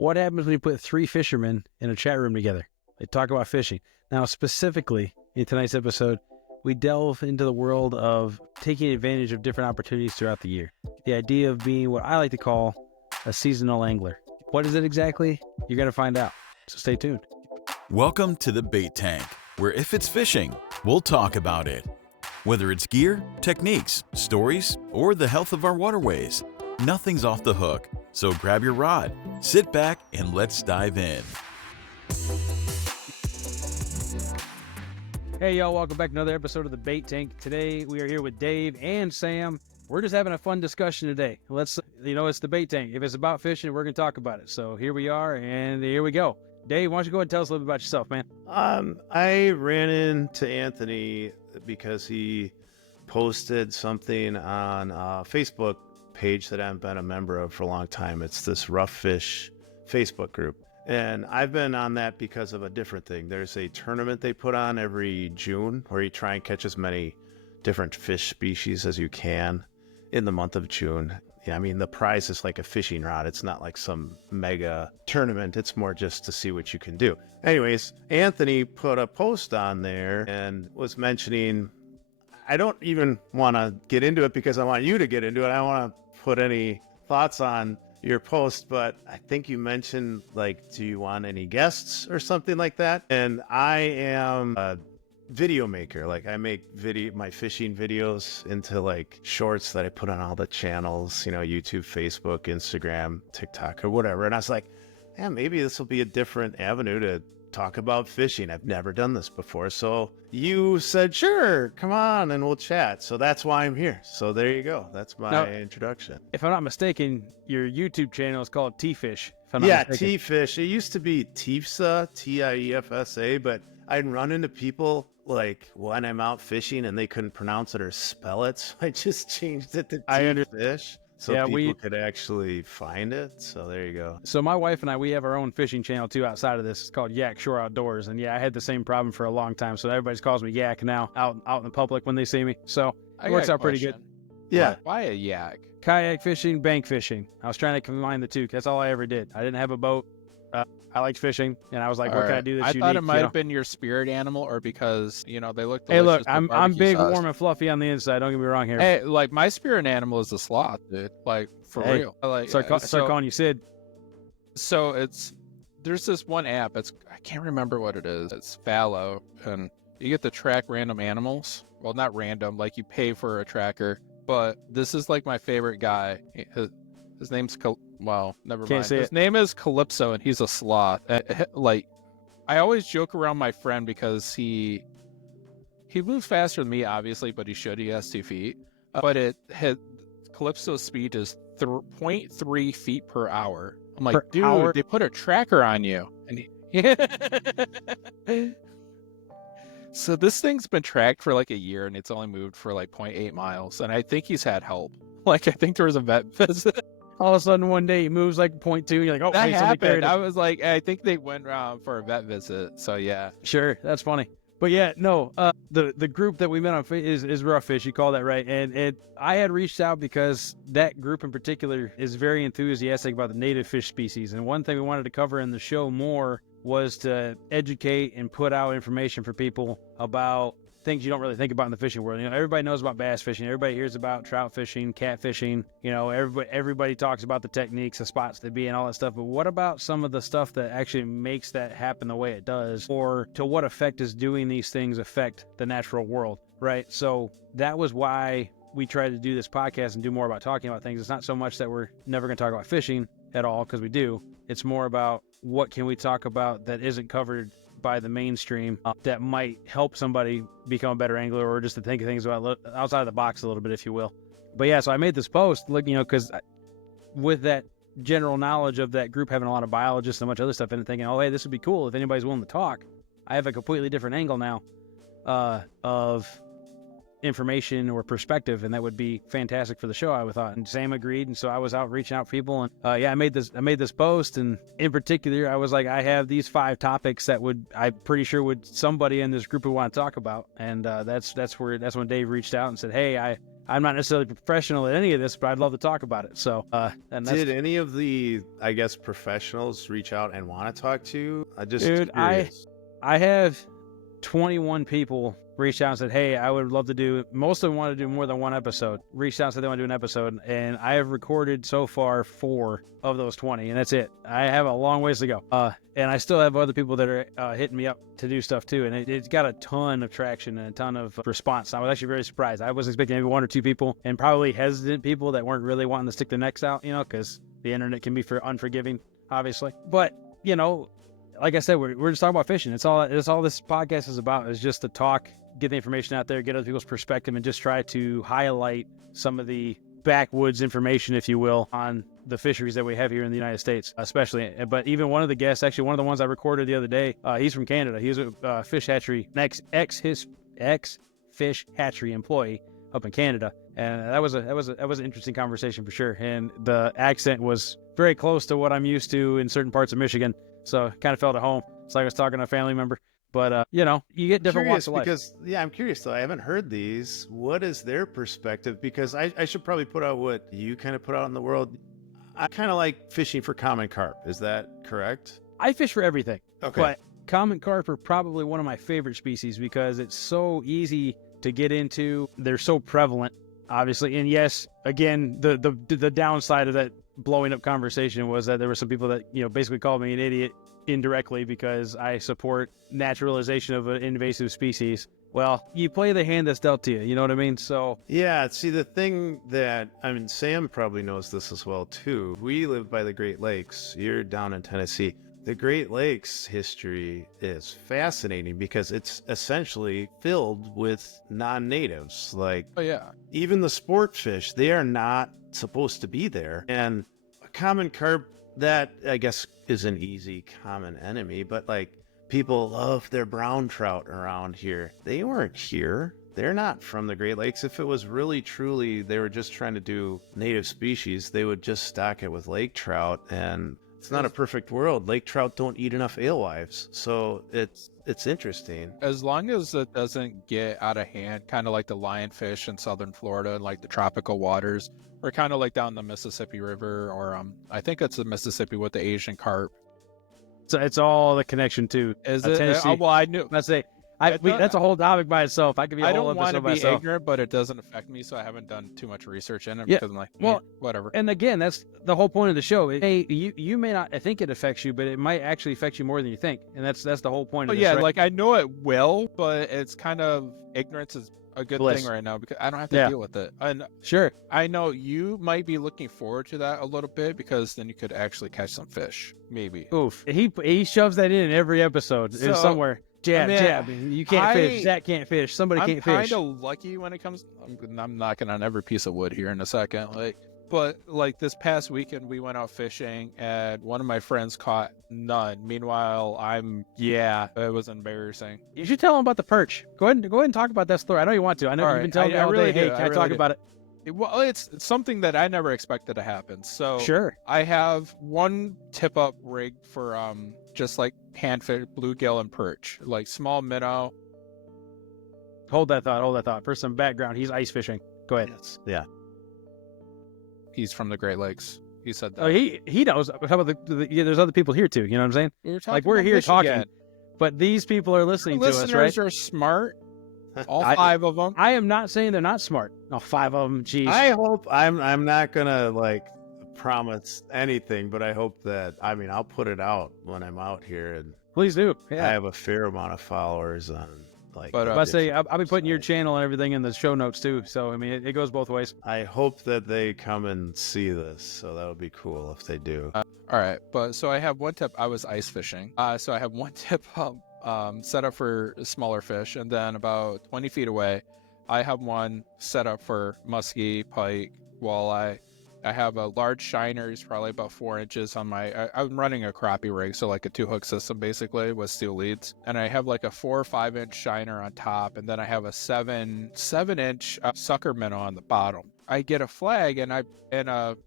What happens when you put three fishermen in a chat room together? They talk about fishing. Now, specifically in tonight's episode, we delve into the world of taking advantage of different opportunities throughout the year. The idea of being what I like to call a seasonal angler. What is it exactly? You're going to find out. So stay tuned. Welcome to the Bait Tank, where if it's fishing, we'll talk about it. Whether it's gear, techniques, stories, or the health of our waterways, nothing's off the hook. So grab your rod, sit back, and let's dive in. Hey y'all, welcome back to another episode of the Bait Tank. Today we are here with Dave and Sam. We're just having a fun discussion today. It's the Bait Tank. If it's about fishing, we're going to talk about it. So here we are, and here we go. Dave, why don't you go ahead and tell us a little bit about yourself, man? I ran into Anthony because he posted something on a Facebook page that I've been a member of for a long time. It's this Rough Fish Facebook group. And I've been on that because of a different thing. There's a tournament they put on every June where you try and catch as many different fish species as you can in the month of June. Yeah, I mean, the prize is like a fishing rod. It's not like some mega tournament. It's more just to see what you can do. Anyways, Anthony put a post on there and was mentioning, I don't even want to get into it because I want you to get into it. I don't want to put any thoughts on your post, but I think you mentioned, like, do you want any guests or something like that? And I am a video maker. Like, I make my fishing videos into like shorts that I put on all the channels, YouTube, Facebook, Instagram, TikTok, or whatever. And I was like, yeah, maybe this will be a different avenue to talk about fishing. I've never done this before. So you said, sure, come on and we'll chat. So that's why I'm here. So there you go. That's my introduction. If I'm not mistaken, your YouTube channel is called T-Fish. T-Fish. It used to be Tiefsa, Tiefsa, but I'd run into people like when I'm out fishing and they couldn't pronounce it or spell it. So I just changed it to T-Fish. So people could actually find it. So there you go. So my wife and I, we have our own fishing channel too outside of this. It's called Yak Shore Outdoors. And I had the same problem for a long time. So everybody calls me Yak now out in the public when they see me. So it works out pretty good. Yeah. Why a yak? Kayak fishing, bank fishing. I was trying to combine the two. That's all I ever did. I didn't have a boat. I liked fishing, and I was like, "What can I do?" I thought it might have been your spirit animal, or because they look delicious. Hey, look, I'm big, warm, and fluffy on the inside. Don't get me wrong here. Hey, like my spirit animal is a sloth, dude. Like for real. Start calling you Sid. So there's this one app. I can't remember what it is. It's Fallow, and you get to track random animals. Well, not random, like you pay for a tracker. But this is like my favorite guy. His name's never mind. His name is Calypso, and he's a sloth. Like, I always joke around my friend because he moves faster than me, obviously, but he should. He has 2 feet. But Calypso's speed is 0.3 feet per hour. I'm like, dude, they put a tracker on you. And so this thing's been tracked for like a year, and it's only moved for like 0.8 miles. And I think he's had help. Like, I think there was a vet visit. All of a sudden, one day he moves like 0.2. You're like, oh, that happened. I was like, I think they went for a vet visit. So yeah, sure, that's funny. But yeah, no, the group that we met on is Rough Fish. You call that right? And I had reached out because that group in particular is very enthusiastic about the native fish species. And one thing we wanted to cover in the show more was to educate and put out information for people about things you don't really think about in the fishing world. Everybody knows about bass fishing. Everybody hears about trout fishing, cat fishing. Everybody talks about the techniques, the spots to be, and all that stuff. But what about some of the stuff that actually makes that happen the way it does? Or to what effect does doing these things affect the natural world, right? So that was why we tried to do this podcast and do more about talking about things. It's not so much that we're never going to talk about fishing at all, because we do. It's more about what can we talk about that isn't covered by the mainstream that might help somebody become a better angler, or just to think of things about outside of the box a little bit, if you will. But yeah, so I made this post, because with that general knowledge of that group having a lot of biologists and a bunch of other stuff in it, thinking, oh, hey, this would be cool if anybody's willing to talk. I have a completely different angle now of information or perspective, and that would be fantastic for the show, I would thought. And Sam agreed, and so I was out reaching out for people, and I made this post, and in particular I was like, I have these 5 topics that I'm pretty sure would somebody in this group would want to talk about. And that's when Dave reached out and said, hey, I I'm not necessarily professional at any of this, but I'd love to talk about it. So, and that's, Did any of the, I guess, professionals reach out and want to talk to you? I just dude, curious. I have 21 people reached out and said, hey, I would love to do, most of them want to do more than one episode, reached out and said they want to do an episode, and I have recorded so far 4 of those 20, and that's it. I have a long ways to go. And I still have other people that are hitting me up to do stuff too, and it's got a ton of traction and a ton of response. I was actually very surprised. I was expecting maybe 1 or 2 people, and probably hesitant people that weren't really wanting to stick their necks out, because the internet can be unforgiving, obviously. But, like I said, we're just talking about fishing. It's all this podcast is about, is just to talk, get the information out there, get other people's perspective, and just try to highlight some of the backwoods information, if you will, on the fisheries that we have here in the United States, especially. But even one of the guests, actually one of the ones I recorded the other day, he's from Canada. He was a fish hatchery, ex fish hatchery employee up in Canada, and that was an interesting conversation for sure. And the accent was very close to what I'm used to in certain parts of Michigan, so kind of felt at home. It's like I was talking to a family member. But, you get different walks of life. Because, I'm curious, though. I haven't heard these. What is their perspective? Because I should probably put out what you kind of put out in the world. I kind of like fishing for common carp. Is that correct? I fish for everything. Okay. But common carp are probably one of my favorite species because it's so easy to get into. They're so prevalent, obviously. And yes, again, the downside of that blowing up conversation was that there were some people that, basically called me an idiot indirectly because I support naturalization of an invasive species. Well, you play the hand that's dealt to you, you know what I mean? So yeah, see, the thing that, Sam probably knows this as well too. We live by the Great Lakes. You're down in Tennessee. The Great Lakes history is fascinating because it's essentially filled with non-natives. Like, Oh yeah. even the sport fish, they are not supposed to be there. And a common carp, that I guess is an easy common enemy, but like, people love their brown trout around here. They weren't here. They're not from the Great Lakes. If it was really truly they were just trying to do native species, they would just stock it with lake trout, and it's not a perfect world. Lake trout don't eat enough alewives. So it's interesting. As long as it doesn't get out of hand, kind of like the lionfish in southern Florida and like the tropical waters, or kind of like down the Mississippi River, or I think it's the Mississippi with the Asian carp. So it's all the connection to Is it? Tennessee. Well, I knew. Let's say that's a whole topic by itself. I could be a I whole don't want to episode by be itself. ignorant, but it doesn't affect me, so I haven't done too much research in it Yeah, because I'm like, well, whatever. And again, that's the whole point of the show. Hey, you may not think it affects you, but it might actually affect you more than you think, and that's the whole point Oh of this. yeah, right? like I know it will, but it's kind of ignorance is a good Bliss. thing right now because I don't have to deal with it. And Sure. I know you might be looking forward to that a little bit because then you could actually catch some fish, maybe. Oof. He shoves that in every episode. So, somewhere. Jab, I mean, jab. You can't fish. Zach can't fish. Somebody I'm can't fish. kind of lucky when it comes. I'm knocking on every piece of wood here in a second. But this past weekend we went out fishing and one of my friends caught none. Meanwhile, it was embarrassing. You should tell him about the perch. Go ahead and talk about that story. I know you want to. I know All you've been right, telling me I all really day. Hey, do. can I I really talk do. about it? Well, it's something that I never expected to happen. So Sure. I have one tip-up rig for just like panfish, bluegill, and perch, like small minnow. Hold that thought. For some background, he's ice fishing. Go ahead. Yeah. He's from the Great Lakes. He said that. Oh, he knows. How about there's other people here too. You know what I'm saying? We're We're here talking, Michigan. but these people are listening to us, right? Listeners are smart. All 5 of them. I am not saying they're not smart. Oh, 5 of them. Geez. I hope I'm not gonna promise anything, but I hope that I'll put it out when I'm out here, and Please do. Yeah. I have a fair amount of followers on But, I say I'll be putting your sites. channel and everything in the show notes too. So I mean, it goes both ways. I hope that they come and see this, so that would be cool if they do. All right, but so I have one tip. I was ice fishing. So I have one tip set up for smaller fish, and then about 20 feet away, I have one set up for muskie, pike, walleye. I have a large shiner. He's probably about 4 inches on I'm running a crappie rig, so like a 2-hook system basically with steel leads. And I have like a 4 or 5 inch shiner on top, and then I have a 7-inch sucker minnow on the bottom. I get a flag and a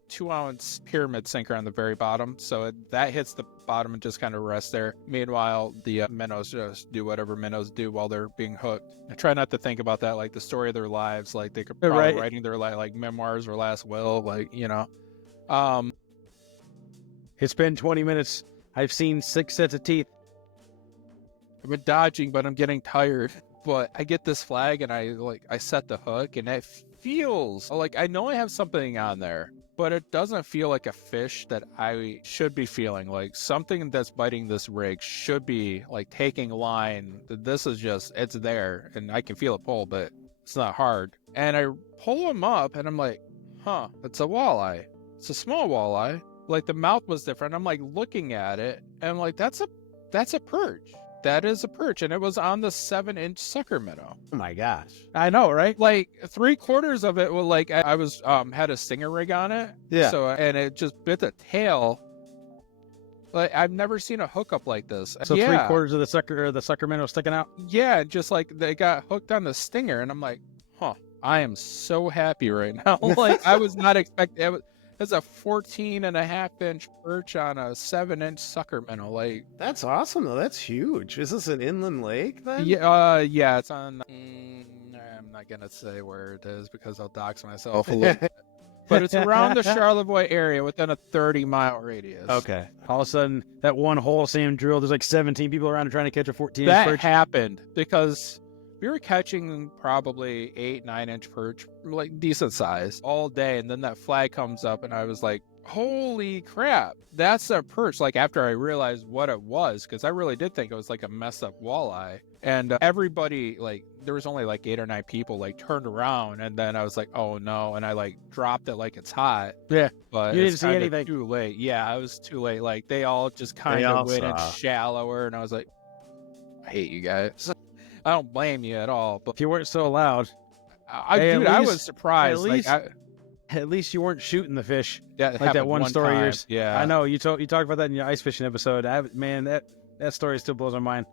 2-ounce pyramid sinker on the very bottom. So that hits the bottom and just kind of rests there. Meanwhile, the minnows just do whatever minnows do while they're being hooked. I try not to think about that, like the story of their lives. Like they could probably Right. writing their like memoirs or last will, like, It's been 20 minutes. I've seen 6 sets of teeth. I've been dodging, but I'm getting tired. But I get this flag and I set the hook and it feels like I know I have something on there, but it doesn't feel like a fish that I should be feeling. Like something that's biting this rig should be like taking line. This is just, it's there and I can feel it pull, but it's not hard. And I pull him up and I'm like, huh, it's a walleye. It's a small walleye. Like the mouth was different. I'm like looking at it and I'm like, that's a perch. That is a perch, and it was on the 7-inch sucker minnow. Oh my gosh. I know, right? Like 3/4 of it was like I was had a stinger rig on it. Yeah. So and it just bit the tail. Like I've never seen a hookup like this. So yeah. 3/4 of the sucker minnow sticking out. Yeah, just like they got hooked on the stinger, and I'm like, huh. I am so happy right now. Like I was not expecting. It's a 14.5-inch perch on a 7-inch sucker minnow. Like That's awesome though. That's huge. Is this an inland lake then? yeah, it's on. I'm not gonna say where it is because I'll dox myself a little bit. But it's around the Charlevoix area within a 30-mile radius. Okay. All of a sudden, that one hole Sam drilled, there's like 17 people around trying to catch a 14-inch That perch. happened because we were catching probably 8-9-inch perch, like decent size, all day. And then that flag comes up and I was like, holy crap, that's a perch. Like after I realized what it was, because I really did think it was like a messed up walleye. And everybody, like there was only like 8 or 9 people like turned around, and then I was like, oh no. And I like dropped it like it's hot. Yeah. But You didn't it's see kinda anything. too late. Yeah, I was too late. Like they all just kind all of went in saw. shallower. And I I hate you guys. I don't blame you at all, but If you weren't so loud, dude, at I least- was surprised. at least- like, at least you weren't shooting the fish. that Like that happened one story of time. yours. Yeah, I know you talked about that in your ice fishing episode. Man, that story still blows my mind.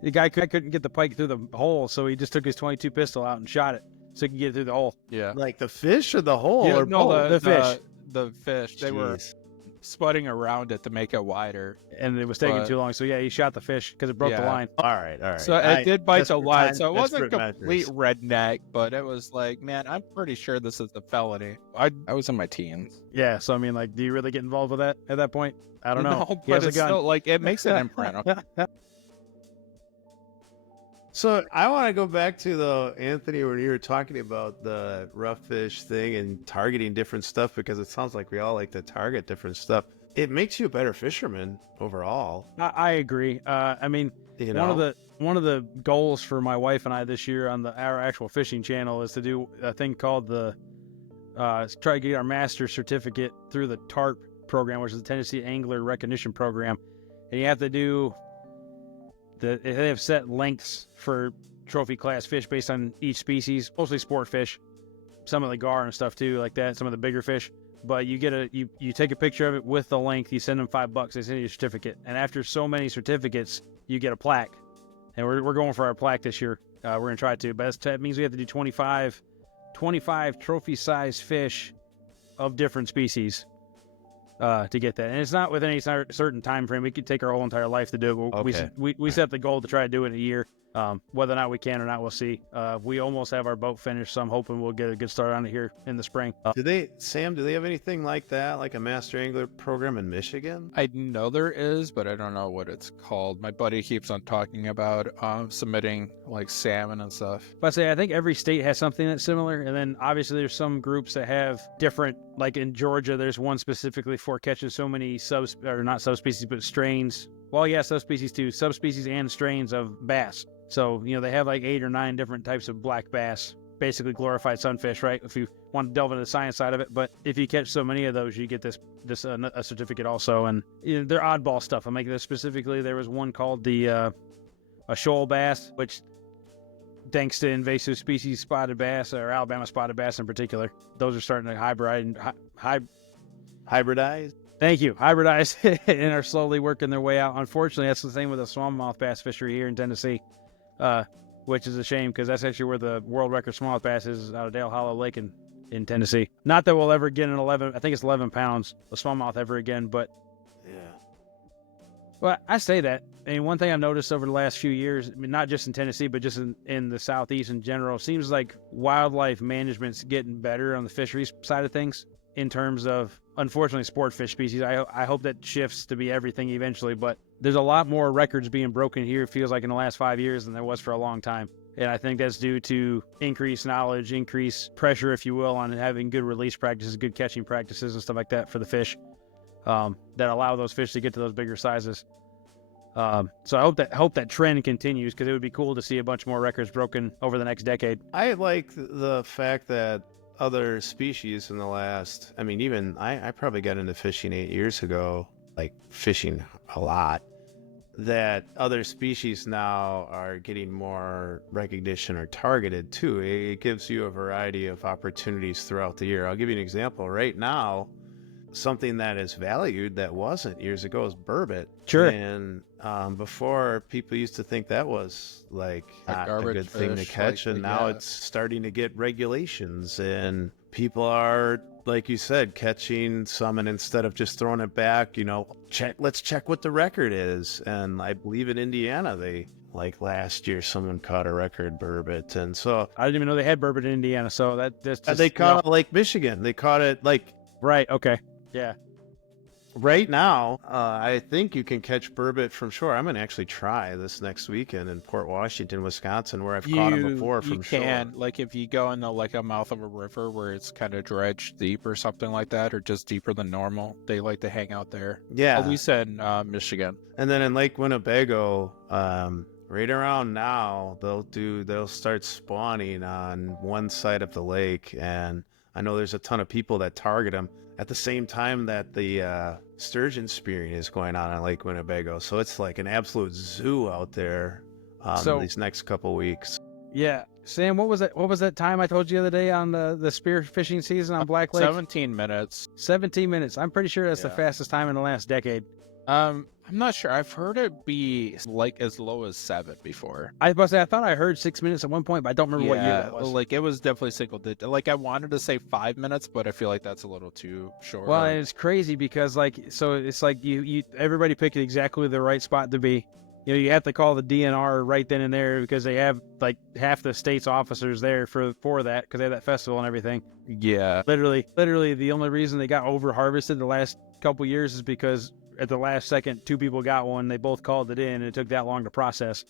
The guy couldn't get the pike through the hole, so he just took his 22 pistol out and shot it so he could get it through the hole. Yeah, Like the fish or the hole yeah or no, both? the fish. The fish. They were Jeez. spudding around it to make it wider. And it was taking But- too long. So yeah, he shot the fish because it broke the Yeah. line. All right. So it did bite the desperate line. time- So it wasn't desperate complete measures. redneck, but it was like, man, I'm pretty sure this is a felony. I was in my teens. Yeah. So I mean, like, do you really get involved with that at that point? I don't know. No, He has but a it's gun. still like it makes an imprint. So I want to go back to Anthony, when you were talking about the rough fish thing and targeting different stuff, because it sounds like we all like to target different stuff. It makes you a better fisherman overall. I agree. I mean, You know, one of the goals for my wife and I this year on our actual fishing channel is to do a thing called the try to get our master's certificate through the TARP program, which is the Tennessee Angler Recognition Program, and you have to do they have set lengths for trophy class fish based on each species, mostly sport fish, some of the gar and stuff too, like that, some of the bigger fish. But you get you take a picture of it with the length, you send them $5, they send you a certificate, and after so many certificates, you get a plaque. And we're going for our plaque this year. We're gonna try to, but that means we have to do 25 trophy size fish of different species to get that. And it's not within any certain time frame. We could take our whole entire life to do it. But Okay. we set the goal to try to do it in a year. Whether or not we can or not, we'll see. We almost have our boat finished, so I'm hoping we'll get a good start on it here in the spring. do they have anything like that, like a master angler program in Michigan? I know there is, but I don't know what it's called. My buddy keeps on talking about submitting like salmon and stuff. But I think every state has something that's similar, and then obviously there's some groups that have different. Like in Georgia, there's one specifically for catching so many not subspecies, but strains. Well, yeah, subspecies too, subspecies and strains of bass. So they have like 8 or 9 different types of black bass, basically glorified sunfish, right? If you want to delve into the science side of it, but if you catch so many of those, you get this a certificate also, and they're oddball stuff. I'm making this specifically. There was one called the a shoal bass, which thanks to invasive species spotted bass, or Alabama spotted bass in particular, those are starting to Hybridized? Thank you. Hybridize and are slowly working their way out. Unfortunately, that's the same with the smallmouth bass fishery here in Tennessee, which is a shame because that's actually where the world record smallmouth bass is, out of Dale Hollow Lake in in Tennessee. Not that we'll ever get an 11, I think it's 11 pounds of smallmouth ever again, but Yeah. well, I say that. I mean, one thing I've noticed over the last few years, I mean, not just in Tennessee, but just in the Southeast in general, seems like wildlife management's getting better on the fisheries side of things in terms of, unfortunately, sport fish species. I hope that shifts to be everything eventually, but there's a lot more records being broken here, it feels like, in the last 5 years than there was for a long time. And I think that's due to increased knowledge, increased pressure, if you will, on having good release practices, good catching practices, and stuff like that for the fish that allow those fish to get to those bigger sizes. So I hope that trend continues, because it would be cool to see a bunch more records broken over the next decade. I like the fact that other species in the last, I mean, even I probably got into fishing 8 years ago, like fishing a lot, that other species now are getting more recognition or targeted too. It gives you a variety of opportunities throughout the year. I'll give you an example. Right now, something that is valued that wasn't years ago is burbot. Sure. And before, people used to think that was like A not a garbage good thing to fish, catch, like, and now yeah. it's starting to get regulations, and people are, like you said, catching some, and instead of just throwing it back, let's check what the record is. And I believe in Indiana, like last year, someone caught a record burbot, and so I didn't even know they had burbot in Indiana, so that's just, they caught it Lake Michigan. They caught it like right. Okay. Yeah. right now. I think you can catch burbot from shore. I'm gonna actually try this next weekend in Port Washington, Wisconsin, where I've caught them before from You shore. can, like, if you go in like a mouth of a river where it's kind of dredged deep or something like that, or just deeper than normal, they like to hang out there. Yeah. At least in Michigan. And then in Lake Winnebago, right around now, they'll start spawning on one side of the lake, and I know there's a ton of people that target them at the same time that the sturgeon spearing is going on Lake Winnebago. So it's like an absolute zoo out there So- these next couple weeks. Yeah. Sam, what was that time I told you the other day on the spear fishing season on Black Lake? 17 minutes. 17 minutes. I'm pretty sure that's the Yeah. fastest time in the last decade. I'm not sure. I've heard it be like as low as 7 before. I was about to say, I thought I heard 6 minutes at one point, but I don't remember what year that was. Like it was definitely single digit. Like I wanted to say 5 minutes, but I feel like that's a little too short. Well, and it's crazy because so it's like you everybody picked exactly the right spot to be. You have to call the DNR right then and there, because they have like half the state's officers there for that, because they have that festival and everything. yeah. Literally, the only reason they got over harvested the last couple years is because at the last second, 2 people got one. They both called it in, and it took that long to process.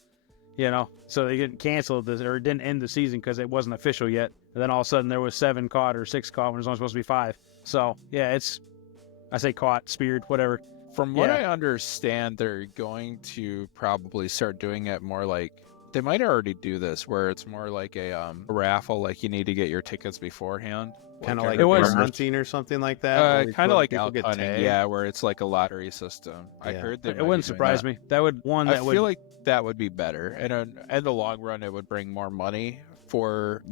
So they didn't cancel this, or it didn't end the season because it wasn't official yet. And then all of a sudden there was 7 caught or 6 caught when there's only supposed to be 5. So yeah, I say caught, speared, whatever. From what Yeah. I understand, they're going to probably start doing it more like they might already do this, where it's more like a raffle, like you need to get your tickets beforehand. Kind of like It was- bear hunting or something like that. where we Kind of put- like people elk get hunting, tagged. yeah, where it's like a lottery system. I Yeah. heard they It might be wouldn't doing surprise that. me. That would I feel like that would be better, and in the long run, it would bring more money for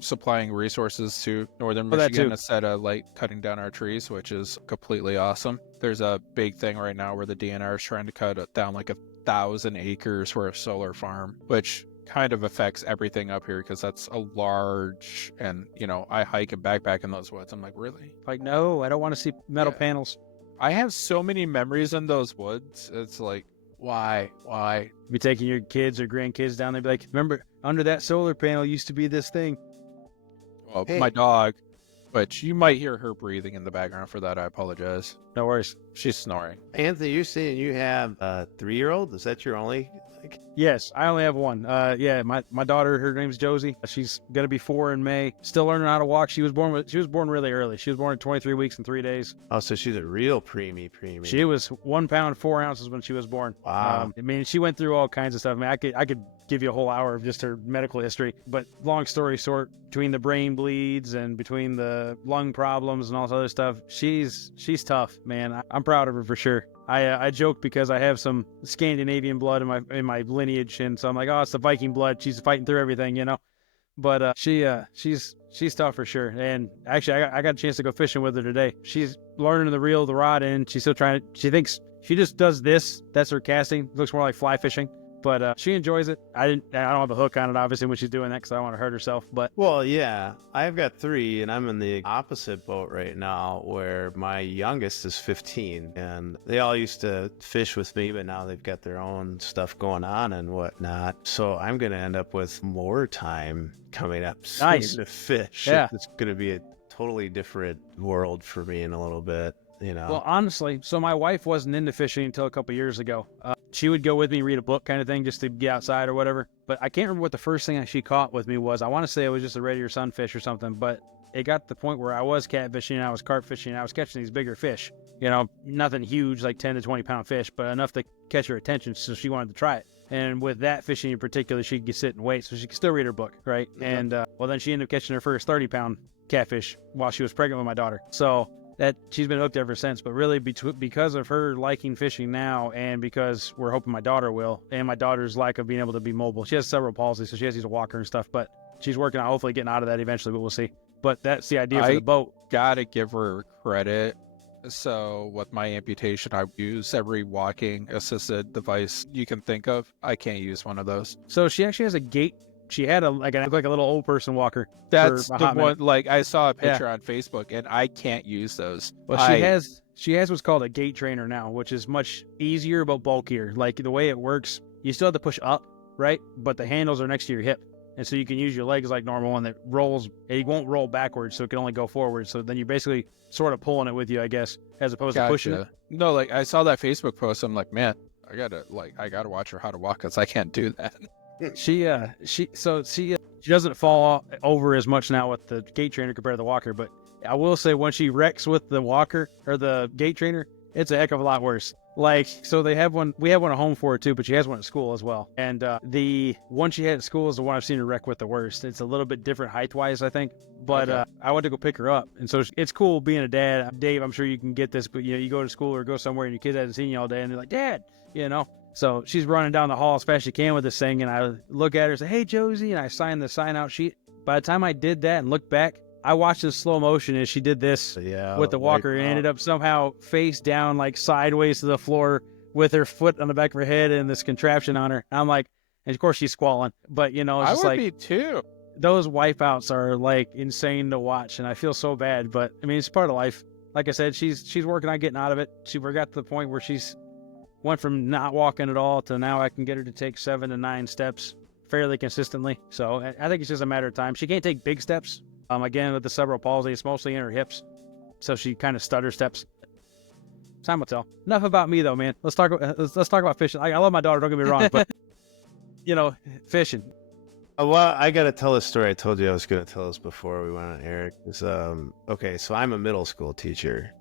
supplying resources to northern Well, that Michigan too. instead of like cutting down our trees, which is completely awesome. There's a big thing right now where the DNR is trying to cut down like 1,000 acres for a solar farm, which kind of affects everything up here because that's a large, and I hike and backpack in those woods. I'm like, really? like, no, I don't want to see metal Yeah. panels. I have so many memories in those woods. It's like, why? Be taking your kids or grandkids down there, be like, remember, under that solar panel used to be this thing. Well, Hey. my dog, which you might hear her breathing in the background. For that, I apologize. No worries. She's snoring. Anthony, you're saying you have a 3-year-old? Is that your only? Yes, I only have one. Yeah, my daughter, her name's Josie. She's gonna be 4 in May. Still learning how to walk. She was born really early. She was born at 23 weeks and 3 days. Oh, so she's a real preemie. She was 1 pound 4 ounces when she was born. Wow. I mean, she went through all kinds of stuff. I mean, I could give you a whole hour of just her medical history. But long story short, between the brain bleeds and between the lung problems and all this other stuff, she's tough, man. I'm proud of her for sure. I joke because I have some Scandinavian blood in my lineage, and so I'm like, oh, it's the Viking blood. She's fighting through everything, But she's tough for sure. And actually, I got a chance to go fishing with her today. She's learning to reel the rod in. She's still trying to. She thinks she just does this. That's her casting. Looks more like fly fishing. But she enjoys it. I don't have a hook on it, obviously, when she's doing that because I don't want to hurt herself. But Well, yeah, I've got 3, and I'm in the opposite boat right now where my youngest is 15, and they all used to fish with me, but now they've got their own stuff going on and whatnot. So I'm going to end up with more time coming up soon Nice. to fish. Yeah. It's going to be a totally different world for me in a little bit, you know. Well, honestly, so my wife wasn't into fishing until a couple years ago. She would go with me, read a book kind of thing, just to get outside or whatever. But I can't remember what the first thing that she caught with me was. I want to say it was just a red ear sunfish or something, but it got to the point where I was catfishing, I was carp fishing, I was catching these bigger fish. You know, nothing huge, like 10 to 20 pound fish, but enough to catch her attention, so she wanted to try it. And with that fishing in particular, she could sit and wait, so she could still read her book, right? And well, then she ended up catching her first 30-pound catfish while she was pregnant with my daughter. So that she's been hooked ever since. But really, because of her liking fishing now, and because we're hoping my daughter will, and my daughter's lack of being able to be mobile, she has cerebral palsy, so she has to use a walker and stuff. But she's working on hopefully getting out of that eventually, but we'll see. But that's the idea for the boat. Gotta give her credit. So with my amputation, I use every walking assisted device you can think of. I can't use one of those. So she actually has a gait. She had like a little old person walker. That's for a the hot one. minute. Like I saw a picture on Facebook, and I can't use those. Well, she has what's called a gait trainer now, which is much easier but bulkier. Like the way it works, you still have to push up, right? But the handles are next to your hip, and so you can use your legs like normal, and it rolls. It won't roll backwards, so it can only go forward. So then you're basically sort of pulling it with you, I guess, as opposed to pushing it. No, like I saw that Facebook post. I'm like, man, I gotta watch her how to walk because I can't do that. She doesn't fall over as much now with the gait trainer compared to the walker, but I will say when she wrecks with the walker or the gait trainer, it's a heck of a lot worse. Like, so we have one at home for her too, but she has one at school as well. And the one she had at school is the one I've seen her wreck with the worst. It's a little bit different height-wise, I think. But Okay. I went to go pick her up, and so it's cool being a dad. Dave, I'm sure you can get this, but you go to school or go somewhere and your kid hasn't seen you all day, and they're like, Dad, So she's running down the hall as fast as she can with this thing, and I look at her and say, hey, Josie, and I sign the sign-out sheet. By the time I did that and looked back, I watched in slow motion as she did this with the walker and ended up somehow face down, like sideways to the floor with her foot on the back of her head and this contraption on her. And I'm like, and of course she's squalling, but it's I just would like be too. those wipeouts are like insane to watch, and I feel so bad, but I mean, it's part of life. Like I said, she's working on getting out of it. She got to the point where she's went from not walking at all to now I can get her to take 7 to 9 steps fairly consistently. So I think it's just a matter of time. She can't take big steps. Again, with the cerebral palsy, it's mostly in her hips, so she kind of stutter steps. Time will tell. Enough about me, though, man. Let's talk about fishing. I love my daughter. Don't get me wrong, but fishing. Well, I got to tell a story. I told you I was going to tell this before we went on air. Okay, so I'm a middle school teacher.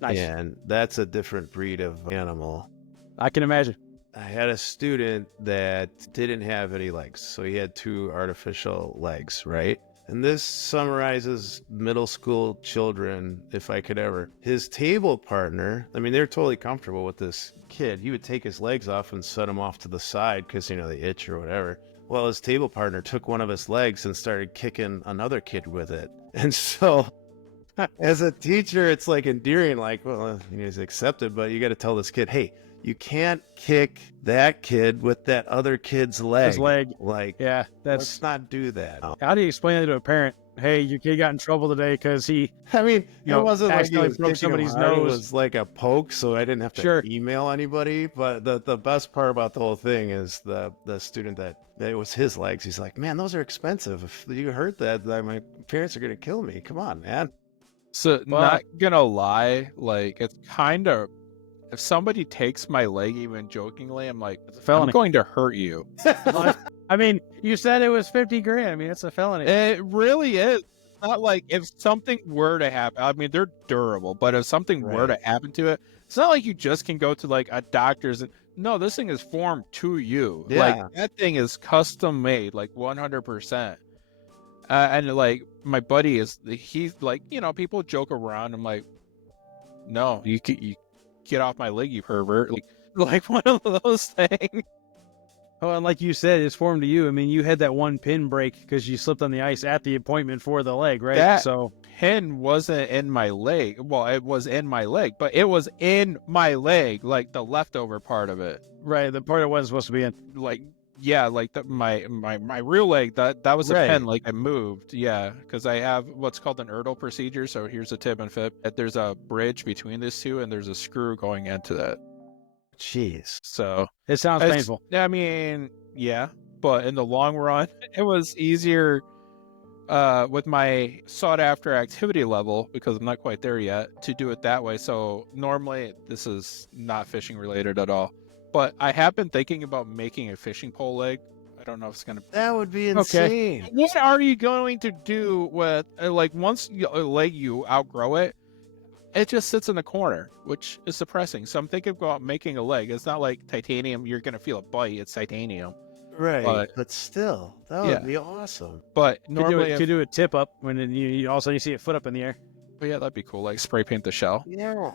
Nice. And that's a different breed of animal. I can imagine. I had a student that didn't have any legs, so he had 2 artificial legs, right? And this summarizes middle school children, if I could ever. His table partner, I mean, they're totally comfortable with this kid. He would take his legs off and set them off to the side because, they itch or whatever. Well, his table partner took one of his legs and started kicking another kid with it. And so, as a teacher, it's like endearing, like, well, he's accepted, but you got to tell this kid, hey, you can't kick that kid with that other kid's leg. His leg. Like, Yeah, let's not do that. How do you explain it to a parent? Hey, your kid got in trouble today because he. I mean, it wasn't like he accidentally was broke kicking somebody's him hard. It nose. was like a poke, so I didn't have to email anybody. But the best part about the whole thing is the student that it was his legs. He's like, man, those are expensive. If you hurt that, my parents are gonna kill me. Come on, man. So not gonna lie, like it's kind of. If somebody takes my leg, even jokingly, I'm like, it's a felony. I'm going to hurt you. I mean, you said it was $50,000. I mean, it's a felony. It really is. It's not like if something were to happen. I mean, they're durable, but if something were to happen to it, it's not like you just can go to like a doctor's and no, this thing is formed to you. Yeah. Like that thing is custom made, like 100%. And like my buddy he's like, people joke around. I'm like, no, you get off my leg, you pervert. Like one of those things. Oh, and like you said, it's foreign to you. I mean, you had that one pin break because you slipped on the ice at the appointment for the leg, right? That So pin wasn't in my leg. Well, it was in my leg, but it was in my leg, like the leftover part of it. right, the part it wasn't supposed to be in. Like, yeah, like my real leg, that was a pin, Right. like I moved. Yeah, because I have what's called an Erdl procedure. So here's a tib and fib. There's a bridge between these two, and there's a screw going into that. Jeez. So It sounds painful. I mean, yeah, but in the long run, it was easier with my sought after activity level, because I'm not quite there yet, to do it that way. So normally this is not fishing related at all, but I have been thinking about making a fishing pole leg. I don't know if it's gonna. That would be Okay. insane. What are you going to do with like once a leg you outgrow it? It just sits in the corner, which is depressing. So I'm thinking about making a leg. It's not like titanium. You're gonna feel a bite. It's titanium. Right. But But still, that yeah. would be awesome. But Could normally, do a tip up when you all of a sudden you see a foot up in the air. but yeah, that'd be cool. Like spray paint the shell. Yeah.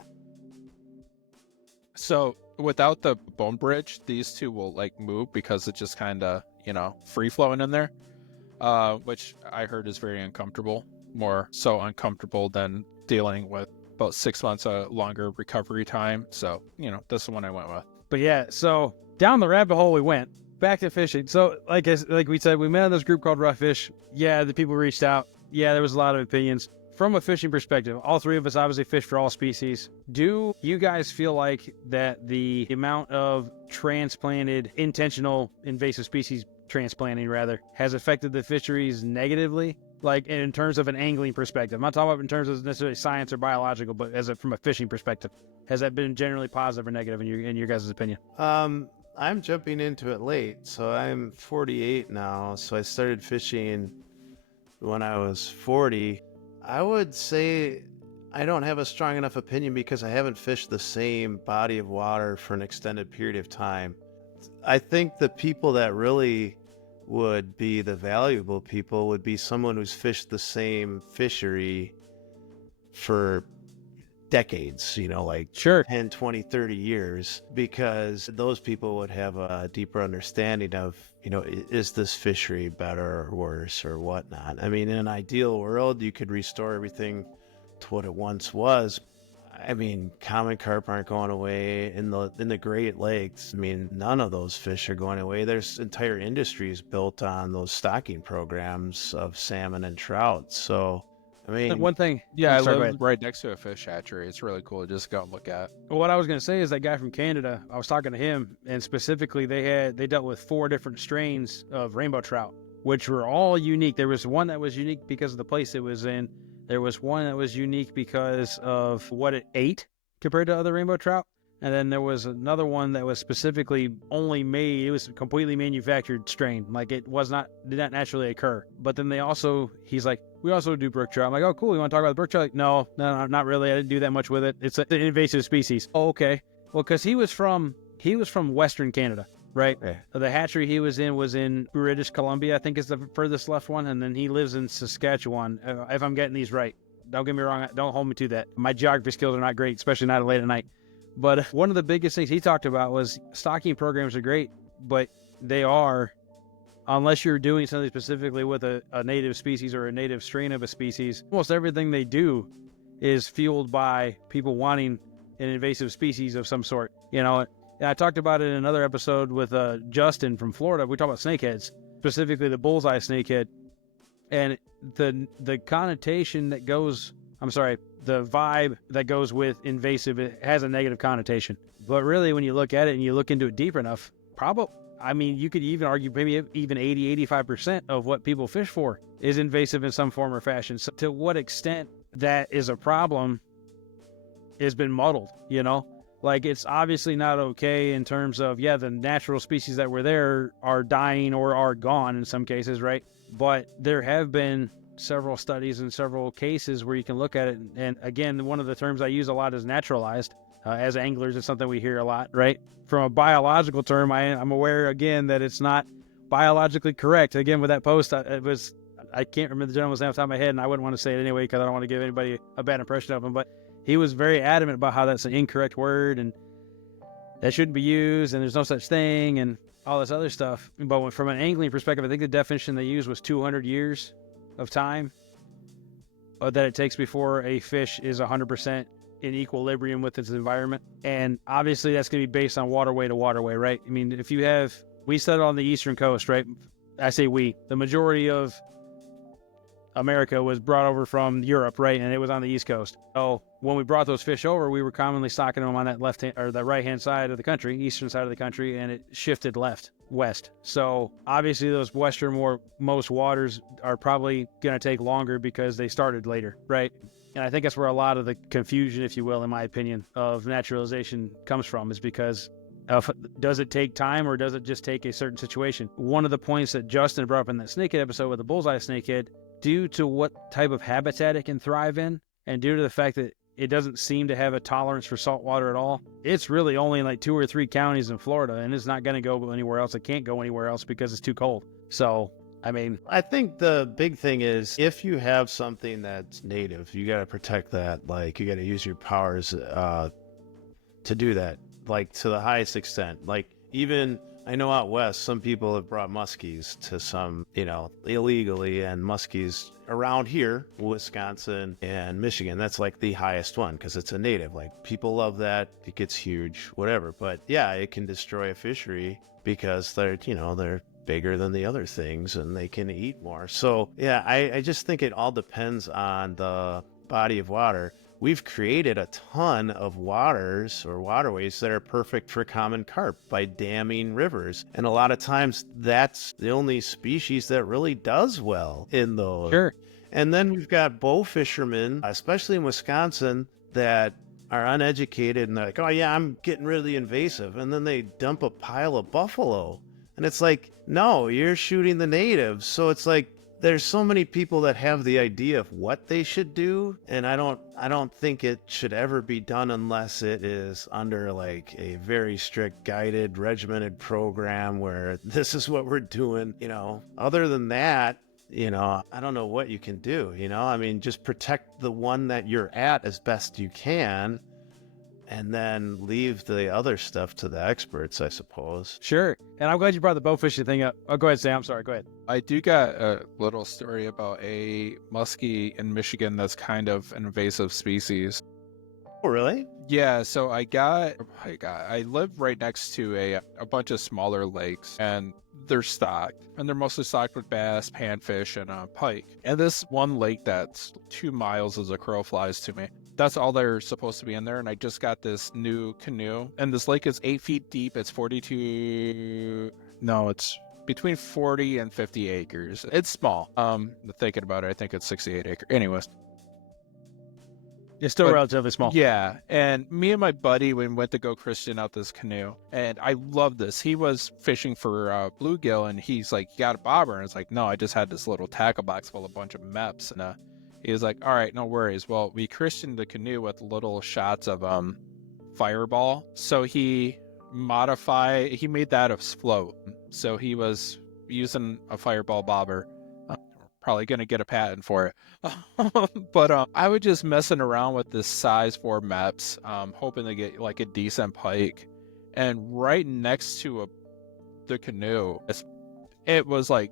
So without the bone bridge, these two will like move because it's just kind of, free flowing in there, which I heard is very uncomfortable, more so uncomfortable than dealing with about 6 months longer recovery time. So, this is the one I went with. But yeah, so down the rabbit hole we went. Back to fishing. So like we said, we met on this group called Rough Fish. Yeah, the people reached out. Yeah, there was a lot of opinions. From a fishing perspective, all three of us obviously fish for all species. Do you guys feel like that the amount of transplanted, intentional invasive species transplanting rather, has affected the fisheries negatively? Like in terms of an angling perspective. I'm not talking about in terms of necessarily science or biological, but from a fishing perspective. Has that been generally positive or negative in your guys' opinion? I'm jumping into it late, so I'm 48 now. So I started fishing when I was 40. I would say I don't have a strong enough opinion because I haven't fished the same body of water for an extended period of time. I think the people that really would be the valuable people would be someone who's fished the same fishery for decades, like Sure. 10, 20, 30 years, because those people would have a deeper understanding of, is this fishery better or worse or whatnot. I mean, in an ideal world, you could restore everything to what it once was. I mean, common carp aren't going away in the Great Lakes. I mean, none of those fish are going away. There's entire industries built on those stocking programs of salmon and trout. So, I mean, One thing. Yeah, I'm sorry, go I ahead. live right next to a fish hatchery. It's really cool to just go and look at. Well, what I was going to say is that guy from Canada, I was talking to him, and specifically they dealt with 4 different strains of rainbow trout, which were all unique. There was one that was unique because of the place it was in. There was one that was unique because of what it ate compared to other rainbow trout. And then there was another one that was specifically only made, it was a completely manufactured strain. Like did not naturally occur. But then he's like, we also do brook trout. I'm like, oh, cool. You want to talk about the brook trout? Like, no, not really. I didn't do that much with it. It's an invasive species. Oh, okay. Well, because he was from Western Canada, right? Yeah. The hatchery he was in British Columbia, I think is the furthest left one. And then he lives in Saskatchewan, if I'm getting these right. Don't get me wrong. Don't hold me to that. My geography skills are not great, especially not late at night. But one of the biggest things he talked about was stocking programs are great, but they are, unless you're doing something specifically with a native species or a native strain of a species, almost everything they do is fueled by people wanting an invasive species of some sort. And I talked about it in another episode with Justin from Florida. We talked about snakeheads, specifically the bullseye snakehead. And the connotation that goes, the vibe that goes with invasive, it has a negative connotation. But really, when you look at it and you look into it deep enough, you could even argue maybe even 80-85% of what people fish for is invasive in some form or fashion. So to what extent that is a problem has been muddled, Like, it's obviously not okay in terms of, the natural species that were there are dying or are gone in some cases, right? But there have been several studies and several cases where you can look at it. And again, one of the terms I use a lot is naturalized. As anglers, it's something we hear a lot, right? From a biological term, I'm aware, again, that it's not biologically correct. Again, with that post, I can't remember the gentleman's name off the top of my head, and I wouldn't want to say it anyway because I don't want to give anybody a bad impression of him. But he was very adamant about how that's an incorrect word and that shouldn't be used and there's no such thing and all this other stuff. But from an angling perspective, I think the definition they used was 200 years of time that it takes before a fish is 100% in equilibrium with its environment. And obviously that's going to be based on waterway to waterway, right? I mean, if you have, we settled on the eastern coast, right? I say we, the majority of America was brought over from Europe, right? And it was on the East Coast. So when we brought those fish over, we were commonly stocking them on that left hand or the right hand side of the country, eastern side of the country, and it shifted west. So obviously those westernmost waters are probably going to take longer because they started later, right? And I think that's where a lot of the confusion, if you will, in my opinion, of naturalization comes from, is because does it take time or does it just take a certain situation? One of the points that Justin brought up in that snakehead episode with the bullseye snakehead, due to what type of habitat it can thrive in, and due to the fact that it doesn't seem to have a tolerance for salt water at all, it's really only in like 2 or 3 counties in Florida, and it's not going to go anywhere else. It can't go anywhere else because it's too cold. So, I mean, I think the big thing is if you have something that's native, you got to protect that. Like, you got to use your powers to do that, like, to the highest extent. Like, even I know out west, some people have brought muskies to some, illegally, and muskies around here, Wisconsin and Michigan, that's like the highest one because it's a native. Like, people love that. It gets huge, whatever. But yeah, it can destroy a fishery because they're bigger than the other things and they can eat more. So yeah, I just think it all depends on the body of water. We've created a ton of waters or waterways that are perfect for common carp by damming rivers. And a lot of times that's the only species that really does well in those. sure. And then we've got bow fishermen, especially in Wisconsin, that are uneducated and they're like, oh yeah, I'm getting rid of the invasive. And then they dump a pile of buffalo. And it's like, no, you're shooting the natives. So it's like, there's so many people that have the idea of what they should do, and I don't think it should ever be done unless it is under like a very strict guided regimented program where this is what we're doing. Other than that, I don't know what you can do. I mean, just protect the one that you're at as best you can, and then leave the other stuff to the experts, I suppose. Sure. And I'm glad you brought the bow fishing thing up. Oh, go ahead, Sam. I'm sorry. Go ahead. I do got a little story about a muskie in Michigan that's kind of an invasive species. Oh, really? Yeah, so I live right next to a bunch of smaller lakes, and they're stocked, and they're mostly stocked with bass, panfish, and pike. And this one lake that's 2 miles as a crow flies to me, that's all they're supposed to be in there. And I just got this new canoe, and this lake is 8 feet deep. It's it's between 40 and 50 acres. It's small. Thinking about it, I think it's 68 acres. Anyways. It's still relatively small. Yeah, and me and my buddy, we went to go Christian out this canoe, and I love this. He was fishing for bluegill, and he's like, you got a bobber? And it's like, no, I just had this little tackle box full of a bunch of meps. And he was like, all right, no worries. Well, we Christianed the canoe with little shots of Fireball. So he made that a float. So he was using a Fireball bobber. Probably going to get a patent for it. But I was just messing around with this size 4 maps, hoping to get like a decent pike. And right next to the canoe, it was like